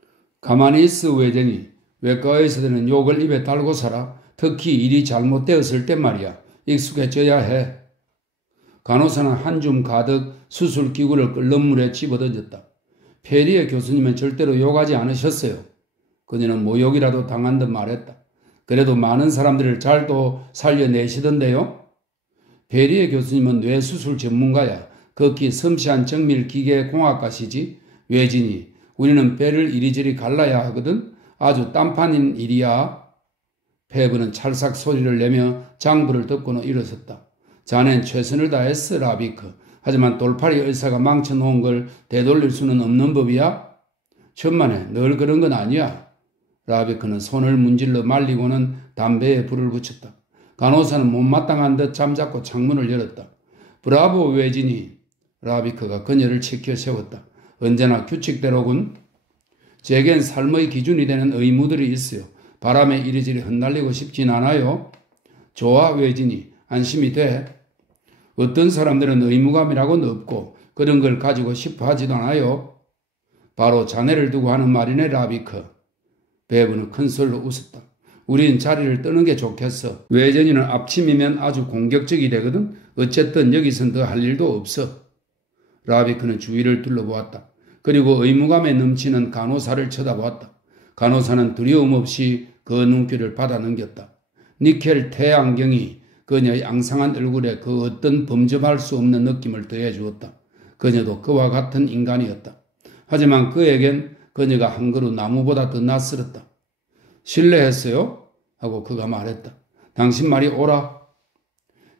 가만히 있어 외쟁이. 외과에서 드는 욕을 입에 달고 살아. 특히 일이 잘못되었을 때 말이야. 익숙해져야 해. 간호사는 한 줌 가득 수술기구를 끓는 물에 집어던졌다. 페리의 교수님은 절대로 욕하지 않으셨어요. 그녀는 모욕이라도 당한 듯 말했다. 그래도 많은 사람들을 잘도 살려내시던데요. 페리의 교수님은 뇌수술 전문가야. 극히 섬세한 정밀 기계 공학가시지. 외진이 우리는 뼈를 이리저리 갈라야 하거든. 아주 딴판인 일이야. 페브는 찰싹 소리를 내며 장부를 덮고는 일어섰다. 자넨 최선을 다했어 라비크. 하지만 돌팔이 의사가 망쳐놓은 걸 되돌릴 수는 없는 법이야. 천만에 늘 그런 건 아니야. 라비크는 손을 문질러 말리고는 담배에 불을 붙였다. 간호사는 못마땅한 듯 잠자코 창문을 열었다. 브라보 외진이. 라비크가 그녀를 치켜 세웠다. 언제나 규칙대로군. 제겐 삶의 기준이 되는 의무들이 있어요. 바람에 이리저리 흩날리고 싶진 않아요. 좋아 외진이. 안심이 돼. 어떤 사람들은 의무감이라고는 없고 그런 걸 가지고 싶어 하지도 않아요. 바로 자네를 두고 하는 말이네 라비크. 베브는 큰 소리로 웃었다. 우린 자리를 뜨는 게 좋겠어. 외전이는 앞침이면 아주 공격적이 되거든. 어쨌든 여기선 더 할 일도 없어. 라비크는 주위를 둘러보았다. 그리고 의무감에 넘치는 간호사를 쳐다보았다. 간호사는 두려움 없이 그 눈길을 받아 넘겼다. 니켈 태안경이 그녀의 앙상한 얼굴에 그 어떤 범접할 수 없는 느낌을 더해 주었다. 그녀도 그와 같은 인간이었다. 하지만 그에겐 그녀가 한 그루 나무보다 더 낯설었다. 실례했어요? 하고 그가 말했다. 당신 말이 옳아.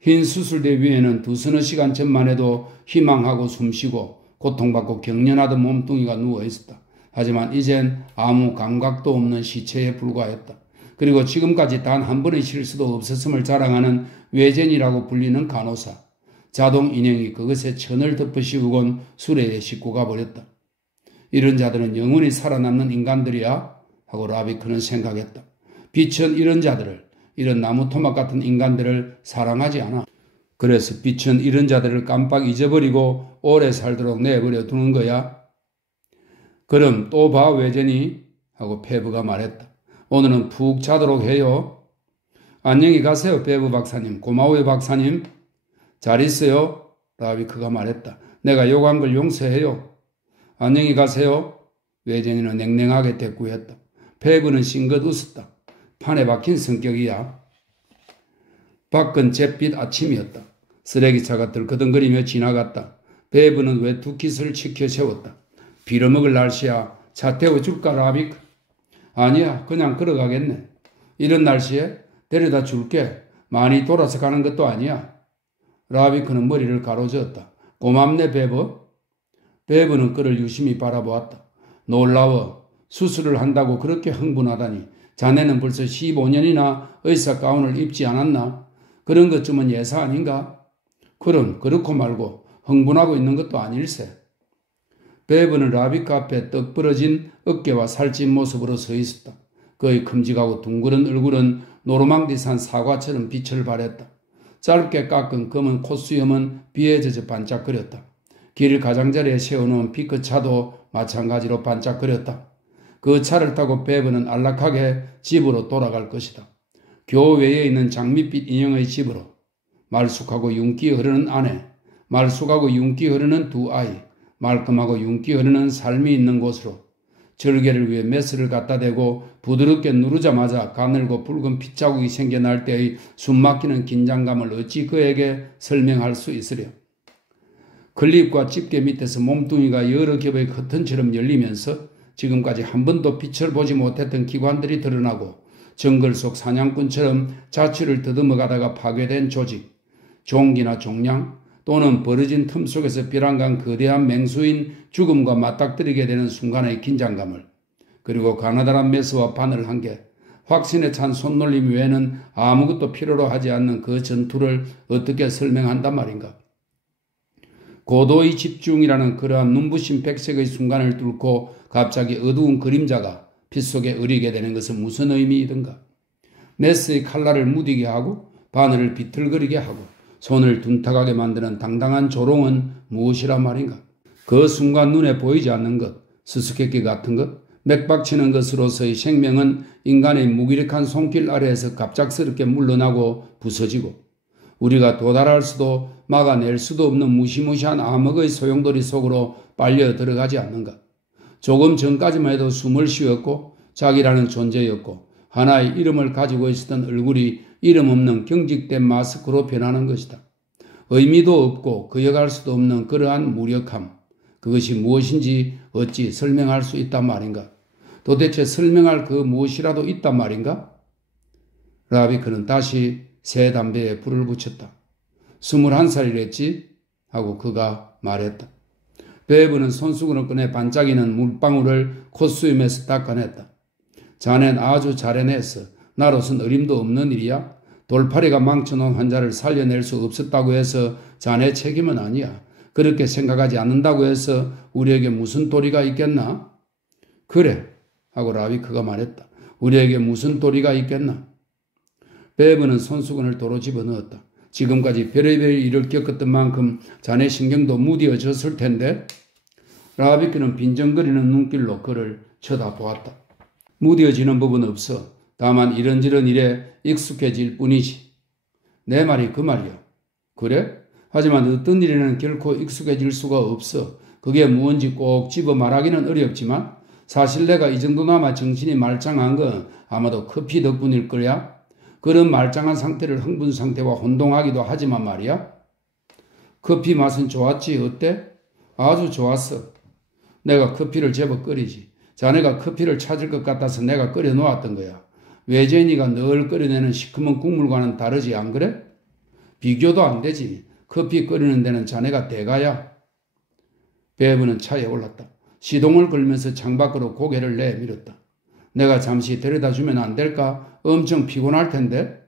흰 수술대 위에는 두서너 시간 전만 해도 희망하고 숨쉬고 고통받고 경련하던 몸뚱이가 누워 있었다. 하지만 이젠 아무 감각도 없는 시체에 불과했다. 그리고 지금까지 단 한 번의 실수도 없었음을 자랑하는 외전이라고 불리는 간호사. 자동 인형이 그것에 천을 덮어씌우곤 수레에 싣고 가버렸다. 이런 자들은 영원히 살아남는 인간들이야? 하고 라비크는 생각했다. 빛은 이런 자들을, 이런 나무 토막 같은 인간들을 사랑하지 않아. 그래서 빛은 이런 자들을 깜빡 잊어버리고 오래 살도록 내버려 두는 거야. 그럼 또 봐 외전이? 하고 페브가 말했다. 오늘은 푹 자도록 해요. 안녕히 가세요 베브 박사님. 고마워요 박사님. 잘 있어요. 라비크가 말했다. 내가 요구한 걸 용서해요. 안녕히 가세요. 외전이는 냉랭하게 대꾸했다. 페브는 싱긋 웃었다. 판에 박힌 성격이야. 밖은 잿빛 아침이었다. 쓰레기차가 덜커덩거리며 지나갔다. 베브는 외투깃을 치켜 세웠다. 빌어먹을 날씨야. 차 태워줄까 라비크? 아니야. 그냥 걸어가겠네. 이런 날씨에 데려다 줄게. 많이 돌아서 가는 것도 아니야. 라비크는 머리를 가로저었다. 고맙네 베버. 베버는 그를 유심히 바라보았다. 놀라워. 수술을 한다고 그렇게 흥분하다니. 자네는 벌써 15년이나 의사 가운을 입지 않았나? 그런 것쯤은 예사 아닌가? 그럼 그렇고 말고 흥분하고 있는 것도 아닐세. 베버는 라비카 앞에 떡 부러진 어깨와 살찐 모습으로 서 있었다. 그의 큼직하고 둥그런 얼굴은 노르망디산 사과처럼 빛을 발했다. 짧게 깎은 검은 콧수염은 비에 젖어 반짝거렸다. 길 가장자리에 세워놓은 피크차도 마찬가지로 반짝거렸다. 그 차를 타고 베버는 안락하게 집으로 돌아갈 것이다. 교외에 있는 장밋빛 인형의 집으로. 말쑥하고 윤기 흐르는 아내, 말쑥하고 윤기 흐르는 두 아이, 말끔하고 윤기 흐르는 삶이 있는 곳으로. 절개를 위해 메스를 갖다 대고 부드럽게 누르자마자 가늘고 붉은 핏자국이 생겨날 때의 숨막히는 긴장감을 어찌 그에게 설명할 수 있으랴. 클립과 집게 밑에서 몸뚱이가 여러 겹의 커튼처럼 열리면서 지금까지 한 번도 빛을 보지 못했던 기관들이 드러나고 정글 속 사냥꾼처럼 자취를 더듬어 가다가 파괴된 조직, 종기나 종양 또는 벌어진 틈 속에서 벼랑간 거대한 맹수인 죽음과 맞닥뜨리게 되는 순간의 긴장감을, 그리고 가느다란 메스와 바늘 한 개, 확신에 찬 손놀림 외에는 아무것도 필요로 하지 않는 그 전투를 어떻게 설명한단 말인가. 고도의 집중이라는 그러한 눈부신 백색의 순간을 뚫고 갑자기 어두운 그림자가 빛 속에 어리게 되는 것은 무슨 의미이든가. 메스의 칼날을 무디게 하고 바늘을 비틀거리게 하고 손을 둔탁하게 만드는 당당한 조롱은 무엇이란 말인가. 그 순간 눈에 보이지 않는 것, 수수께끼 같은 것, 맥박치는 것으로서의 생명은 인간의 무기력한 손길 아래에서 갑작스럽게 물러나고 부서지고 우리가 도달할 수도 막아낼 수도 없는 무시무시한 암흑의 소용돌이 속으로 빨려 들어가지 않는가. 조금 전까지만 해도 숨을 쉬었고 자기라는 존재였고 하나의 이름을 가지고 있었던 얼굴이 이름 없는 경직된 마스크로 변하는 것이다. 의미도 없고 그여갈 수도 없는 그러한 무력함, 그것이 무엇인지 어찌 설명할 수 있단 말인가? 도대체 설명할 그 무엇이라도 있단 말인가? 라비크는 다시 새 담배에 불을 붙였다. 21살이랬지? 하고 그가 말했다. 베브는 손수건을 꺼내 반짝이는 물방울을 콧수염에서 닦아냈다. 자넨 아주 잘 해냈어. 나로선 어림도 없는 일이야. 돌팔이가 망쳐놓은 환자를 살려낼 수 없었다고 해서 자네 책임은 아니야. 그렇게 생각하지 않는다고 해서 우리에게 무슨 도리가 있겠나? 그래, 하고 라비크가 말했다. 우리에게 무슨 도리가 있겠나? 베브는 손수건을 도로 집어넣었다. 지금까지 별의별 일을 겪었던 만큼 자네 신경도 무뎌졌을 텐데. 라비크는 빈정거리는 눈길로 그를 쳐다보았다. 무뎌지는 법은 없어. 다만 이런저런 일에 익숙해질 뿐이지. 내 말이 그 말이야. 그래? 하지만 어떤 일에는 결코 익숙해질 수가 없어. 그게 무언지 꼭 집어 말하기는 어렵지만 사실 내가 이 정도나마 정신이 말짱한 건 아마도 커피 덕분일 거야. 그런 말짱한 상태를 흥분 상태와 혼동하기도 하지만 말이야. 커피 맛은 좋았지? 어때? 아주 좋았어. 내가 커피를 제법 끓이지. 자네가 커피를 찾을 것 같아서 내가 끓여 놓았던 거야. 외제인이가 늘 끓여내는 시커먼 국물과는 다르지 안 그래? 비교도 안 되지. 커피 끓이는 데는 자네가 대가야. 베브는 차에 올랐다. 시동을 걸면서 창밖으로 고개를 내밀었다. 내가 잠시 데려다주면 안 될까? 엄청 피곤할 텐데.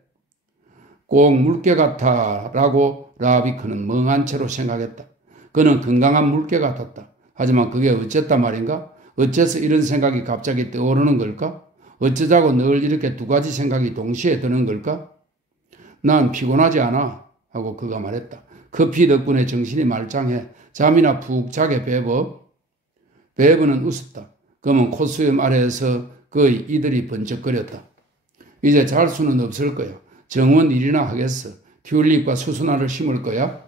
꼭 물개 같아 라고 라비크는 멍한 채로 생각했다. 그는 건강한 물개 같았다. 하지만 그게 어쨌단 말인가? 어째서 이런 생각이 갑자기 떠오르는 걸까? 어쩌자고 늘 이렇게 두 가지 생각이 동시에 드는 걸까? 난 피곤하지 않아 하고 그가 말했다. 커피 덕분에 정신이 말짱해. 잠이나 푹 자게 베버. 베버는 웃었다. 검은 콧수염 아래에서 그의 이들이 번쩍거렸다. 이제 잘 수는 없을 거야. 정원 일이나 하겠어. 튤립과 수수나를 심을 거야.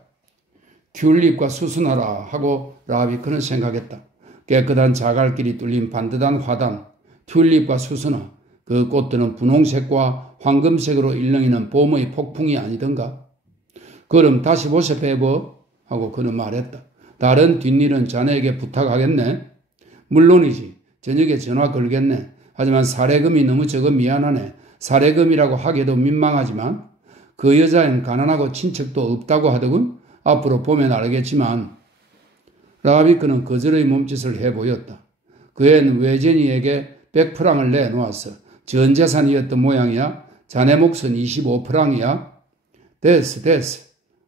튤립과 수수나라 하고 라비크는 생각했다. 깨끗한 자갈길이 뚫린 반듯한 화단, 튤립과 수수나, 그 꽃들은 분홍색과 황금색으로 일렁이는 봄의 폭풍이 아니던가. 그럼 다시 보셔 베버 하고 그는 말했다. 다른 뒷일은 자네에게 부탁하겠네. 물론이지. 저녁에 전화 걸겠네. 하지만 사례금이 너무 적어 미안하네. 사례금이라고 하기도 민망하지만 그 여자엔 가난하고 친척도 없다고 하더군. 앞으로 보면 알겠지만 라비크는 거절의 몸짓을 해 보였다. 그애는 외제니에게 100프랑을 내놓았어. 전 재산이었던 모양이야. 자네 몫은 25프랑이야. 됐어.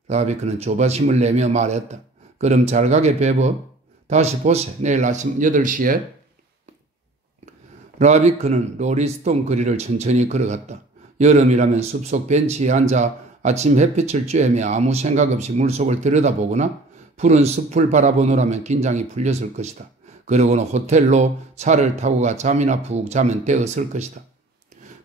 라비크는 조바심을 내며 말했다. 그럼 잘 가게 베버. 다시 보세. 내일 아침 8시에. 라비크는 로리스톤 거리를 천천히 걸어갔다. 여름이라면 숲속 벤치에 앉아 아침 햇빛을 쬐며 아무 생각 없이 물속을 들여다보거나 푸른 숲을 바라보느라면 긴장이 풀렸을 것이다. 그러고는 호텔로 차를 타고 가 잠이나 푹 자면 되었을 것이다.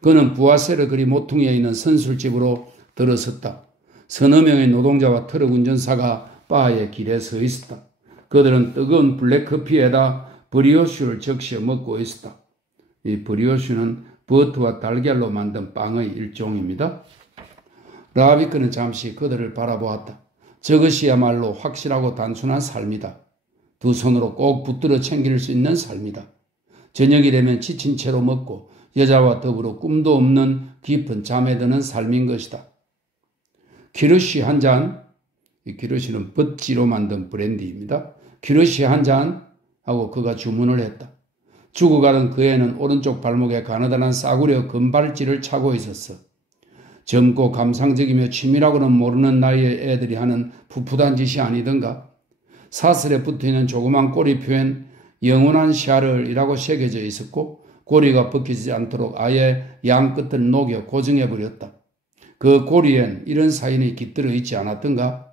그는 부하세르 거리 모퉁이에 있는 선술집으로 들어섰다. 서너 명의 노동자와 트럭 운전사가 바의 길에 서 있었다. 그들은 뜨거운 블랙커피에다 브리오슈를 적셔 먹고 있었다. 이 브리오슈는 버터와 달걀로 만든 빵의 일종입니다. 라비크는 잠시 그들을 바라보았다. 저것이야말로 확실하고 단순한 삶이다. 두 손으로 꼭 붙들어 챙길 수 있는 삶이다. 저녁이 되면 지친 채로 먹고 여자와 더불어 꿈도 없는 깊은 잠에 드는 삶인 것이다. 키르시 한 잔, 이 키르시는 붓지로 만든 브랜디입니다. 키르시 한 잔 하고 그가 주문을 했다. 죽어가던 그 애는 오른쪽 발목에 가느다란 싸구려 금발찌를 차고 있었어. 젊고 감상적이며 치밀하고는 모르는 나이의 애들이 하는 풋풋한 짓이 아니던가. 사슬에 붙어있는 조그만 꼬리표엔 영원한 샤를이라고 새겨져 있었고 고리가 벗기지 않도록 아예 양 끝을 녹여 고정해버렸다. 그 고리엔 이런 사인이 깃들어 있지 않았던가.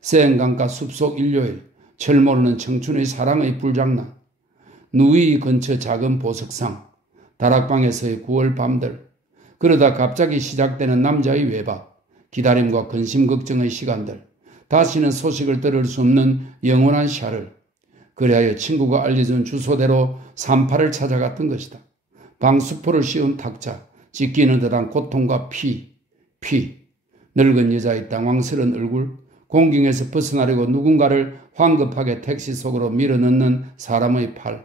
생강가 숲속 일요일, 철 모르는 청춘의 사랑의 불장난, 누이 근처 작은 보석상, 다락방에서의 9월 밤들, 그러다 갑자기 시작되는 남자의 외박, 기다림과 근심 걱정의 시간들, 다시는 소식을 들을 수 없는 영원한 샤를, 그리하여 친구가 알려준 주소대로 산파를 찾아갔던 것이다. 방수포를 씌운 탁자, 찢기는 듯한 고통과 피, 늙은 여자의 당황스러운 얼굴, 공경에서 벗어나려고 누군가를 황급하게 택시 속으로 밀어넣는 사람의 팔,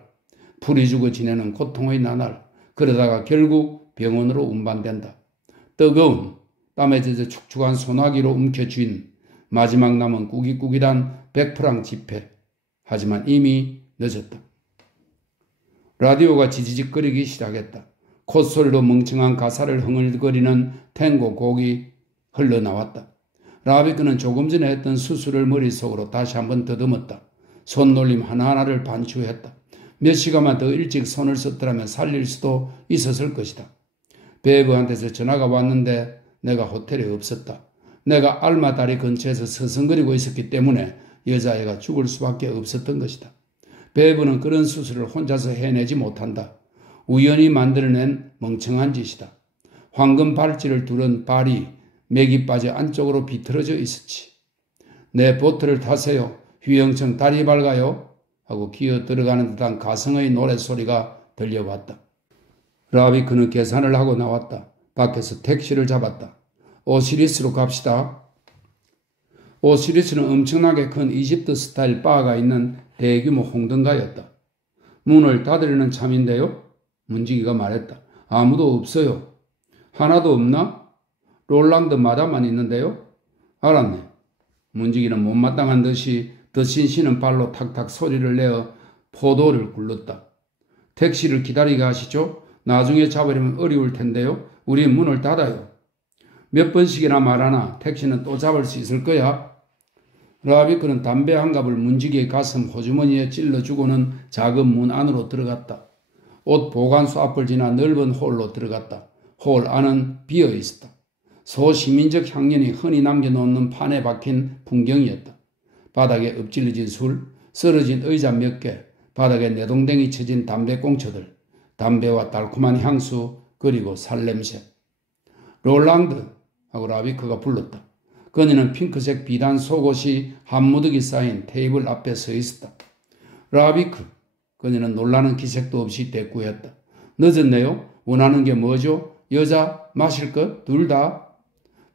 풀이 죽어 지내는 고통의 나날, 그러다가 결국 병원으로 운반된다. 뜨거운 땀에 젖어 축축한 소나기로 움켜쥔 마지막 남은 꾸깃꾸깃한 100프랑 지폐. 하지만 이미 늦었다. 라디오가 지지직거리기 시작했다. 콧소리로 멍청한 가사를 흥얼거리는 탱고 곡이 흘러나왔다. 라비크는 조금 전에 했던 수술을 머릿속으로 다시 한번 더듬었다. 손놀림 하나하나를 반추했다. 몇 시간만 더 일찍 손을 썼더라면 살릴 수도 있었을 것이다. 베이브한테서 전화가 왔는데 내가 호텔에 없었다. 내가 알마 다리 근처에서 서성거리고 있었기 때문에 여자애가 죽을 수밖에 없었던 것이다. 베이브는 그런 수술을 혼자서 해내지 못한다. 우연히 만들어낸 멍청한 짓이다. 황금 발찌를 두른 발이 맥이 빠져 안쪽으로 비틀어져 있었지. 내 보트를 타세요. 휘영청 다리 밝아요. 하고 기어 들어가는 듯한 가성의 노랫소리가 들려왔다. 라비크는 계산을 하고 나왔다. 밖에서 택시를 잡았다. 오시리스로 갑시다. 오시리스는 엄청나게 큰 이집트 스타일 바가 있는 대규모 홍등가였다. 문을 닫으려는 참인데요. 문지기가 말했다. 아무도 없어요. 하나도 없나? 롤랑드 마다만 있는데요. 알았네. 문지기는 못마땅한 듯이 더신 쉬는 발로 탁탁 소리를 내어 포도를 굴렀다. 택시를 기다리게 하시죠. 나중에 잡으려면 어려울 텐데요. 우리 문을 닫아요. 몇 번씩이나 말하나 택시는 또 잡을 수 있을 거야. 라비크는 담배 한 갑을 문지기의 가슴 호주머니에 찔러주고는 작은 문 안으로 들어갔다. 옷 보관소 앞을 지나 넓은 홀로 들어갔다. 홀 안은 비어 있었다. 소시민적 향연이 흔히 남겨놓는 판에 박힌 풍경이었다. 바닥에 엎질러진 술, 쓰러진 의자 몇 개, 바닥에 내동댕이 쳐진 담배꽁초들, 담배와 달콤한 향수, 그리고 살냄새. 롤랑드 하고 라비크가 불렀다. 그녀는 핑크색 비단 속옷이 한 무더기 쌓인 테이블 앞에 서 있었다. 라비크, 그녀는 놀라는 기색도 없이 대꾸했다. 늦었네요. 원하는 게 뭐죠? 여자, 마실 것? 둘 다?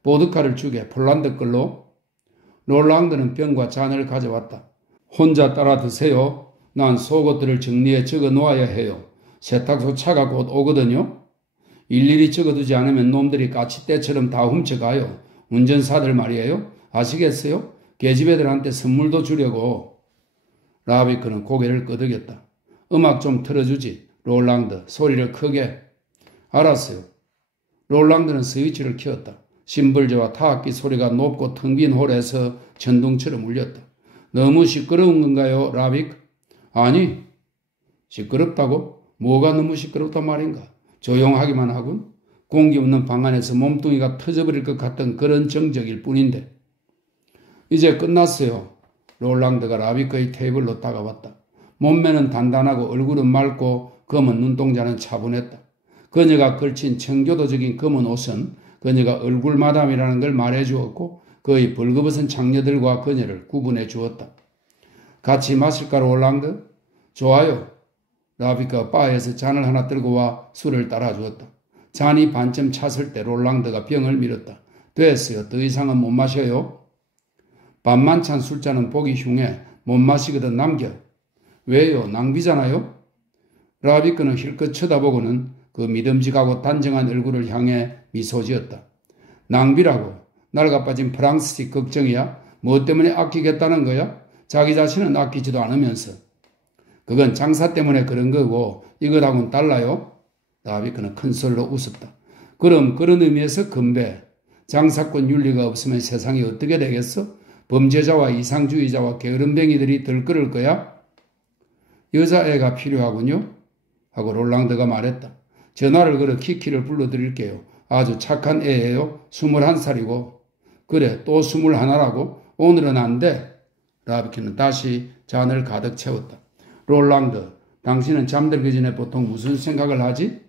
보드카를 주게, 폴란드 걸로. 롤랑드는 병과 잔을 가져왔다. 혼자 따라 드세요. 난 속옷들을 정리해 적어 놓아야 해요. 세탁소 차가 곧 오거든요. 일일이 적어두지 않으면 놈들이 까치떼처럼 다 훔쳐가요. 운전사들 말이에요. 아시겠어요? 계집애들한테 선물도 주려고. 라비크는 고개를 끄덕였다. 음악 좀 틀어주지. 롤랑드, 소리를 크게. 알았어요. 롤랑드는 스위치를 켰다. 심벌저와 타악기 소리가 높고 텅 빈 홀에서 천둥처럼 울렸다. 너무 시끄러운 건가요, 라비크? 아니, 시끄럽다고? 뭐가 너무 시끄럽단 말인가? 조용하기만 하군. 공기 없는 방 안에서 몸뚱이가 터져버릴 것 같던 그런 정적일 뿐인데. 이제 끝났어요. 롤랑드가 라비크의 테이블로 다가왔다. 몸매는 단단하고 얼굴은 맑고 검은 눈동자는 차분했다. 그녀가 걸친 청교도적인 검은 옷은 그녀가 얼굴 마담이라는 걸 말해주었고 그의 벌거벗은 장녀들과 그녀를 구분해 주었다. 같이 마실까 롤랑드? 좋아요. 라비크가 바에서 잔을 하나 들고 와 술을 따라주었다. 잔이 반쯤 찼을 때 롤랑드가 병을 밀었다. 됐어요. 더 이상은 못 마셔요. 반만 찬 술잔은 보기 흉해. 못 마시거든 남겨. 왜요? 낭비잖아요? 라비크는 힐끗 쳐다보고는 그 믿음직하고 단정한 얼굴을 향해 미소 지었다. 낭비라고? 낡아빠진 프랑스식 걱정이야? 뭐 때문에 아끼겠다는 거야? 자기 자신은 아끼지도 않으면서. 그건 장사 때문에 그런 거고 이거랑은 달라요? 라비크는 큰 소리로 웃었다. 그럼 그런 의미에서 건배. 장사꾼 윤리가 없으면 세상이 어떻게 되겠어? 범죄자와 이상주의자와 게으름뱅이들이 들끓을 거야? 여자애가 필요하군요. 하고 롤랑드가 말했다. 전화를 걸어 키키를 불러드릴게요. 아주 착한 애예요. 21살이고. 그래, 또 21라고? 오늘은 안 돼. 라비크는 다시 잔을 가득 채웠다. 롤랑드, 당신은 잠들기 전에 보통 무슨 생각을 하지?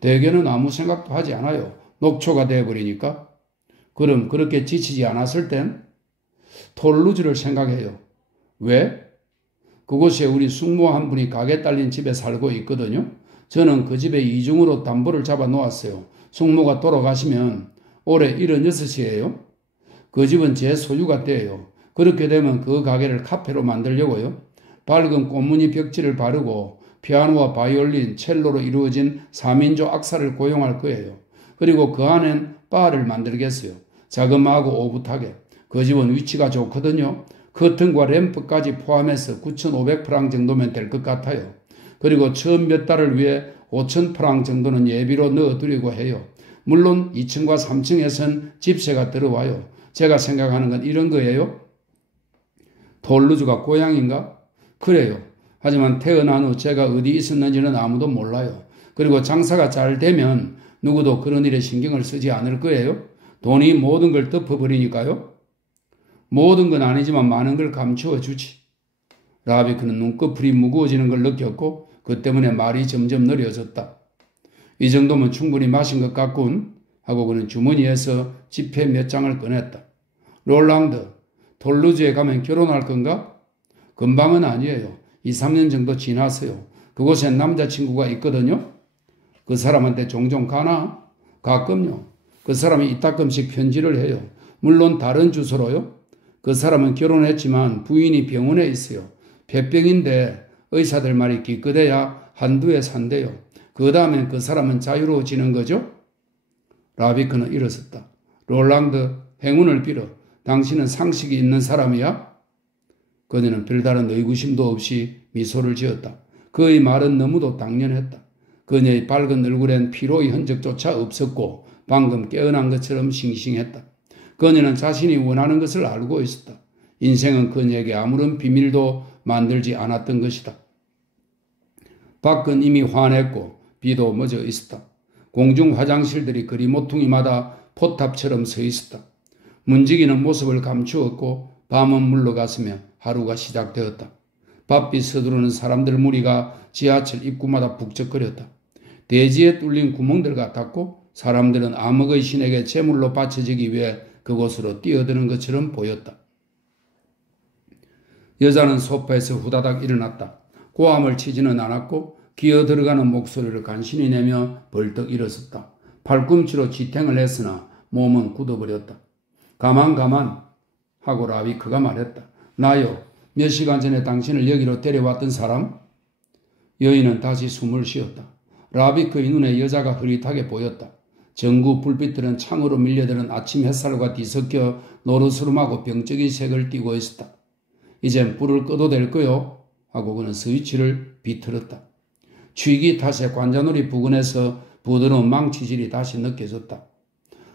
대개는 아무 생각도 하지 않아요. 녹초가 되어버리니까. 그럼 그렇게 지치지 않았을 땐? 톨루즈를 생각해요. 왜? 그곳에 우리 숙모 한 분이 가게 딸린 집에 살고 있거든요. 저는 그 집에 이중으로 담보를 잡아 놓았어요. 숙모가 돌아가시면 올해 76이에요. 그 집은 제 소유가 돼요. 그렇게 되면 그 가게를 카페로 만들려고요. 밝은 꽃무늬 벽지를 바르고 피아노와 바이올린, 첼로로 이루어진 4인조 악사를 고용할 거예요. 그리고 그 안엔 바를 만들겠어요. 자그마하고 오붓하게. 그 집은 위치가 좋거든요. 커튼과 램프까지 포함해서 9,500프랑 정도면 될 것 같아요. 그리고 처음 몇 달을 위해 5,000프랑 정도는 예비로 넣어두려고 해요. 물론 2층과 3층에선 집세가 들어와요. 제가 생각하는 건 이런 거예요. 톨루즈가 고향인가? 그래요. 하지만 태어난 후 제가 어디 있었는지는 아무도 몰라요. 그리고 장사가 잘 되면 누구도 그런 일에 신경을 쓰지 않을 거예요. 돈이 모든 걸 덮어버리니까요. 모든 건 아니지만 많은 걸 감추어 주지. 라비크는 눈꺼풀이 무거워지는 걸 느꼈고 그 때문에 말이 점점 느려졌다. 이 정도면 충분히 마신 것 같군 하고 그는 주머니에서 지폐 몇 장을 꺼냈다. 롤랑드, 톨루즈에 가면 결혼할 건가? 금방은 아니에요. 2, 3년 정도 지나서요. 그곳에 남자친구가 있거든요. 그 사람한테 종종 가나? 가끔요. 그 사람이 이따금씩 편지를 해요. 물론 다른 주소로요. 그 사람은 결혼했지만 부인이 병원에 있어요. 폐병인데 의사들 말이 기껏해야 한두 해 산대요. 그 다음엔 그 사람은 자유로워지는 거죠? 라비크는 일어섰다. 롤랑드, 행운을 빌어. 당신은 상식이 있는 사람이야? 그녀는 별다른 의구심도 없이 미소를 지었다. 그의 말은 너무도 당연했다. 그녀의 밝은 얼굴엔 피로의 흔적조차 없었고 방금 깨어난 것처럼 싱싱했다. 그녀는 자신이 원하는 것을 알고 있었다. 인생은 그녀에게 아무런 비밀도 만들지 않았던 것이다. 밖은 이미 환했고 비도 멎어 있었다. 공중 화장실들이 그리 모퉁이마다 포탑처럼 서 있었다. 문지기는 모습을 감추었고 밤은 물러갔으며 하루가 시작되었다. 바삐 서두르는 사람들 무리가 지하철 입구마다 북적거렸다. 대지에 뚫린 구멍들 같았고 사람들은 암흑의 신에게 제물로 바쳐지기 위해 그곳으로 뛰어드는 것처럼 보였다. 여자는 소파에서 후다닥 일어났다. 고함을 치지는 않았고 기어 들어가는 목소리를 간신히 내며 벌떡 일어섰다. 팔꿈치로 지탱을 했으나 몸은 굳어버렸다. 가만 하고 라비크가 말했다. 나요. 몇 시간 전에 당신을 여기로 데려왔던 사람? 여인은 다시 숨을 쉬었다. 라비크의 눈에 여자가 흐릿하게 보였다. 전구 불빛들은 창으로 밀려드는 아침 햇살과 뒤섞여 노르스름하고 병적인 색을 띠고 있었다. 이젠 불을 꺼도 될 거요? 하고 그는 스위치를 비틀었다. 취기 탓에 관자놀이 부근에서 부드러운 망치질이 다시 느껴졌다.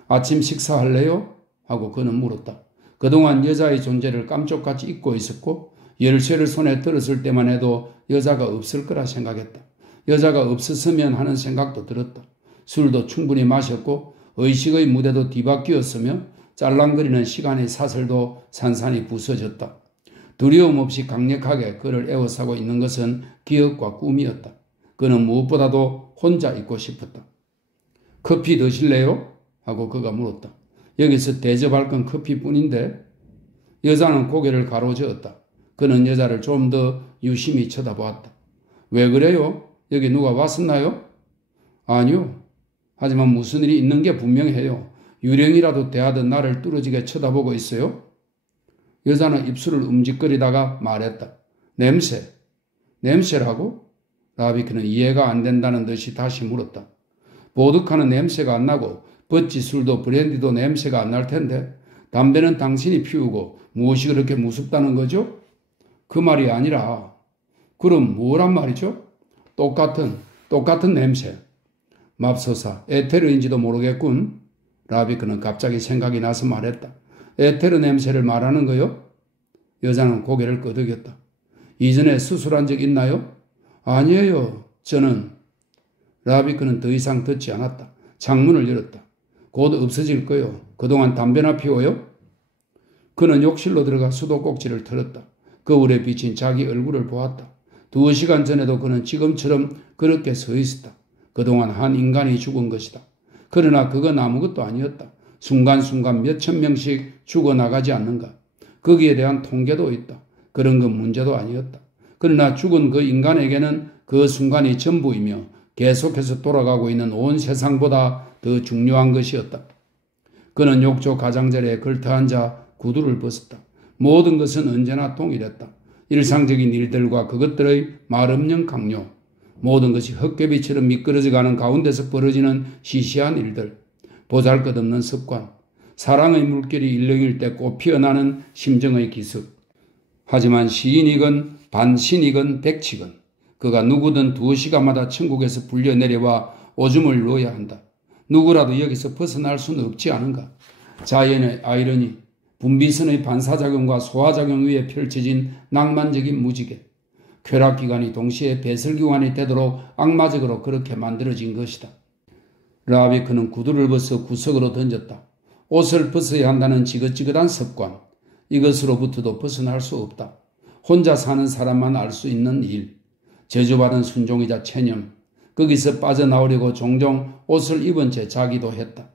아침 식사할래요? 하고 그는 물었다. 그동안 여자의 존재를 깜짝같이 잊고 있었고 열쇠를 손에 들었을 때만 해도 여자가 없을 거라 생각했다. 여자가 없었으면 하는 생각도 들었다. 술도 충분히 마셨고 의식의 무대도 뒤바뀌었으며 짤랑거리는 시간의 사슬도 산산이 부서졌다. 두려움 없이 강력하게 그를 에워싸고 있는 것은 기억과 꿈이었다. 그는 무엇보다도 혼자 있고 싶었다. 커피 드실래요? 하고 그가 물었다. 여기서 대접할 건 커피뿐인데. 여자는 고개를 가로저었다. 그는 여자를 좀 더 유심히 쳐다보았다. 왜 그래요? 여기 누가 왔었나요? 아니요. 하지만 무슨 일이 있는 게 분명해요. 유령이라도 대하듯 나를 뚫어지게 쳐다보고 있어요. 여자는 입술을 움직거리다가 말했다. 냄새. 냄새라고? 라비크는 이해가 안 된다는 듯이 다시 물었다. 보드카는 냄새가 안 나고 버찌 술도 브랜디도 냄새가 안 날 텐데 담배는 당신이 피우고 무엇이 그렇게 무섭다는 거죠? 그 말이 아니라 그럼 뭐란 말이죠? 똑같은 냄새. 맙소사 에테르인지도 모르겠군. 라비크는 갑자기 생각이 나서 말했다. 에테르 냄새를 말하는 거요? 여자는 고개를 끄덕였다. 이전에 수술한 적 있나요? 아니에요. 저는. 라비크는 더 이상 듣지 않았다. 창문을 열었다. 곧 없어질 거요. 그동안 담배나 피워요? 그는 욕실로 들어가 수도꼭지를 틀었다. 거울에 비친 자기 얼굴을 보았다. 2시간 전에도 그는 지금처럼 그렇게 서 있었다. 그동안 한 인간이 죽은 것이다. 그러나 그건 아무것도 아니었다. 순간순간 몇천 명씩 죽어나가지 않는가. 거기에 대한 통계도 있다. 그런 건 문제도 아니었다. 그러나 죽은 그 인간에게는 그 순간이 전부이며 계속해서 돌아가고 있는 온 세상보다 더 중요한 것이었다. 그는 욕조 가장자리에 걸터앉아 구두를 벗었다. 모든 것은 언제나 동일했다. 일상적인 일들과 그것들의 말없는 강요, 모든 것이 헛개비처럼 미끄러져가는 가운데서 벌어지는 시시한 일들, 보잘것없는 습관, 사랑의 물결이 일렁일 때 꽃 피어나는 심정의 기습. 하지만 시인이건 반신이건 백치건 그가 누구든 2시간마다 천국에서 불려 내려와 오줌을 놓아야 한다. 누구라도 여기서 벗어날 수는 없지 않은가. 자연의 아이러니, 분비선의 반사작용과 소화작용 위에 펼쳐진 낭만적인 무지개. 쾌락기관이 동시에 배설기관이 되도록 악마적으로 그렇게 만들어진 것이다. 라비크는 구두를 벗어 구석으로 던졌다. 옷을 벗어야 한다는 지긋지긋한 습관. 이것으로부터도 벗어날 수 없다. 혼자 사는 사람만 알 수 있는 일. 저주받은 순종이자 체념. 거기서 빠져나오려고 종종 옷을 입은 채 자기도 했다.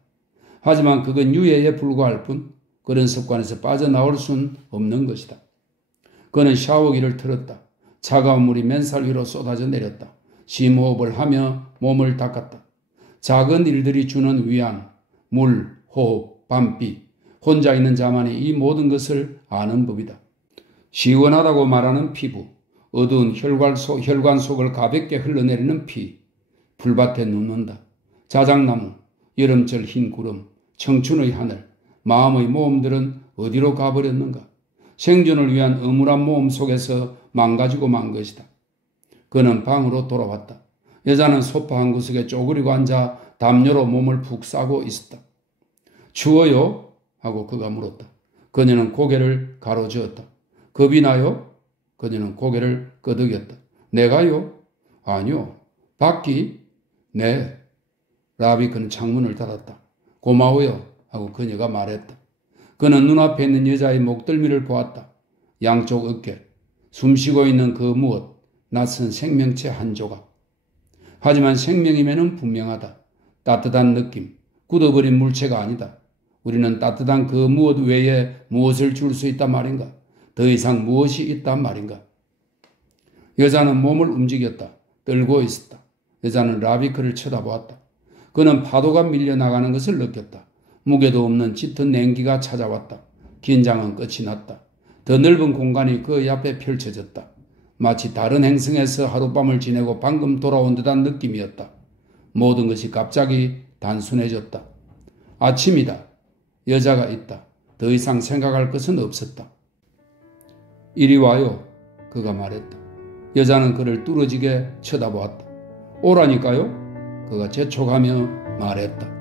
하지만 그건 유예에 불과할 뿐 그런 습관에서 빠져나올 수는 없는 것이다. 그는 샤워기를 틀었다. 차가운 물이 맨살 위로 쏟아져 내렸다. 심호흡을 하며 몸을 닦았다. 작은 일들이 주는 위안, 물, 호흡, 밤비. 혼자 있는 자만이 이 모든 것을 아는 법이다. 시원하다고 말하는 피부, 어두운 혈관 속을 가볍게 흘러내리는 피, 풀밭에 눕는다. 자작나무, 여름철 흰 구름, 청춘의 하늘, 마음의 모험들은 어디로 가버렸는가? 생존을 위한 음울한 모험 속에서 망가지고 만 것이다. 그는 방으로 돌아왔다. 여자는 소파 한 구석에 쪼그리고 앉아 담요로 몸을 푹 싸고 있었다. 추워요? 하고 그가 물었다. 그녀는 고개를 가로저었다. 겁이 나요? 그녀는 고개를 끄덕였다. 내가요? 아니요. 밖이? 네. 라비크는 창문을 닫았다. 고마워요. 하고 그녀가 말했다. 그는 눈앞에 있는 여자의 목덜미를 보았다. 양쪽 어깨, 숨쉬고 있는 그 무엇, 낯선 생명체 한 조각. 하지만 생명임에는 분명하다. 따뜻한 느낌, 굳어버린 물체가 아니다. 우리는 따뜻한 그 무엇 외에 무엇을 줄 수 있단 말인가? 더 이상 무엇이 있단 말인가? 여자는 몸을 움직였다. 떨고 있었다. 여자는 라비크를 쳐다보았다. 그는 파도가 밀려나가는 것을 느꼈다. 무게도 없는 짙은 냉기가 찾아왔다. 긴장은 끝이 났다. 더 넓은 공간이 그의 앞에 펼쳐졌다. 마치 다른 행성에서 하룻밤을 지내고 방금 돌아온 듯한 느낌이었다. 모든 것이 갑자기 단순해졌다. 아침이다. 여자가 있다. 더 이상 생각할 것은 없었다. 이리 와요. 그가 말했다. 여자는 그를 뚫어지게 쳐다보았다. 오라니까요. 그가 재촉하며 말했다.